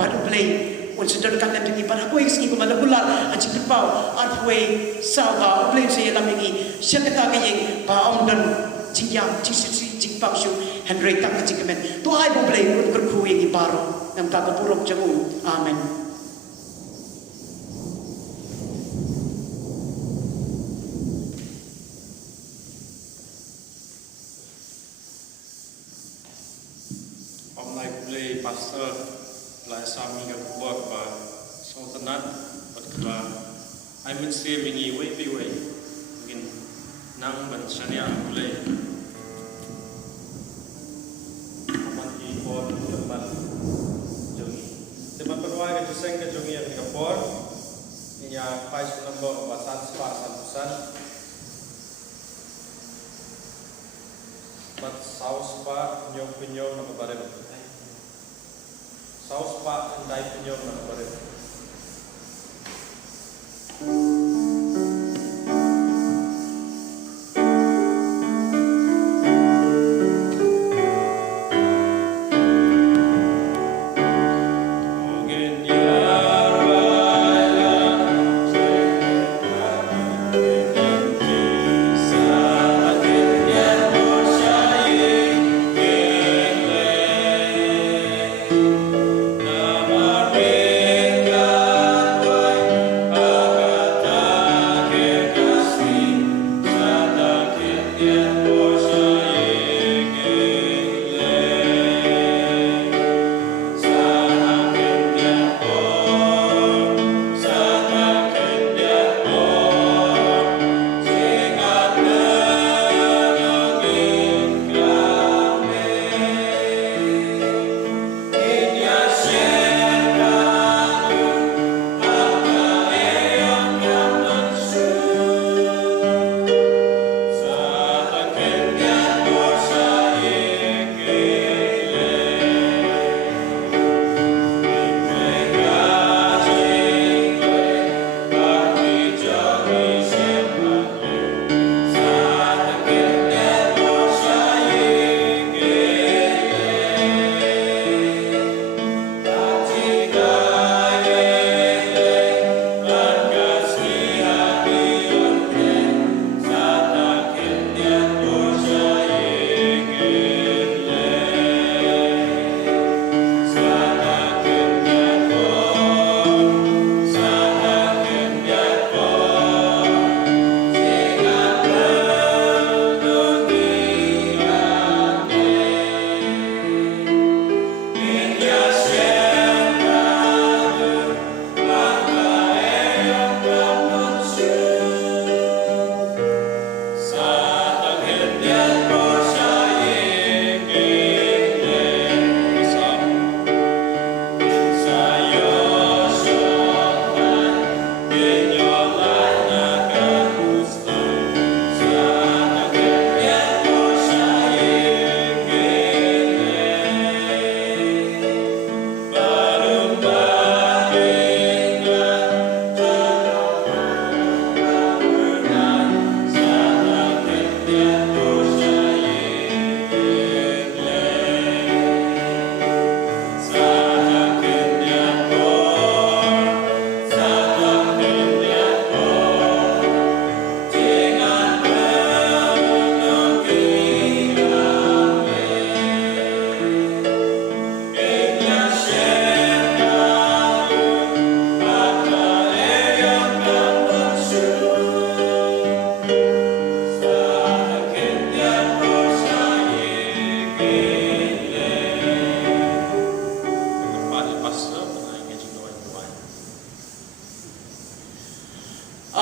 baru play un sedar kan dan di pada kuih sini kumala bulat aji berpau arpwe sawa play saya dalam ini syakata kayeng ba ong dan jingyang jingpang shu Henry tak kejing kemen tu ai bo play un kerku yang baru nam tak kapurok jangu amen. Pastor lai sami ka buat ba so tanat pat ba I mean say mingi way mungkin nang ban sania mulai aman ki por tempat jongi tempat perwai ka juseng ka jongi ang ka por niya pais number basan spa santusan bat saus pa nyong na kabarem saus pak endai penyom nak beri.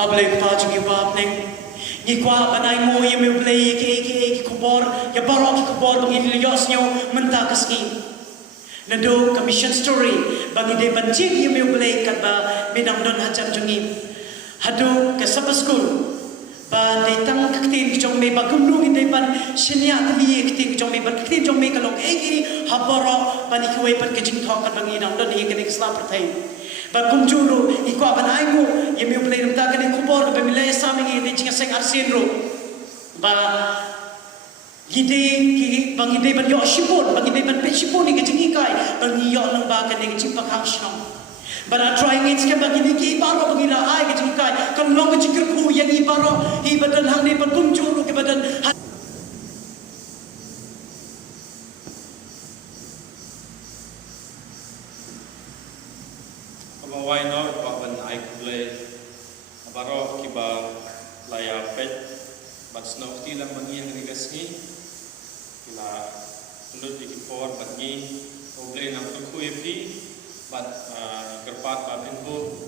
ablay paju ki bapning ni kwa banai mo ye me blay ki kubor ya barok ki kubor bang il yos nyo menta kaski nado commission story bang ide banjing ye me blay kat ba minang don hajam jungi hadu ke sapa school ba de tang kaktin jong me ba gumlu ide ban shenya kli kaktin jong me ba kaktin jong me kalong eki habaro bani kuwe pan ke jing thok kat bang idang don ye ke islam prathai ba kumjuru iko ban aimu yemi play nta kani kubor ba milay saming ni jinga seng arsin ro ba gide ki bang gide ban yo shipon bang gide ban pet shipon ni ke jinghikai bang yo nang ba kan ni jingkhang-shnong. But I trying it ke bang gide ki baro bang ira ai ke jinghikai kan long ke jingkru yang i baro hi badan hang ni ban kumjuru ke badan. Why not? Baban I play baro kiba laya pet but snow tila mangi ang nigasni kila tulad ikipor bangi oble nang tukuy fi but kerpat pa pinbo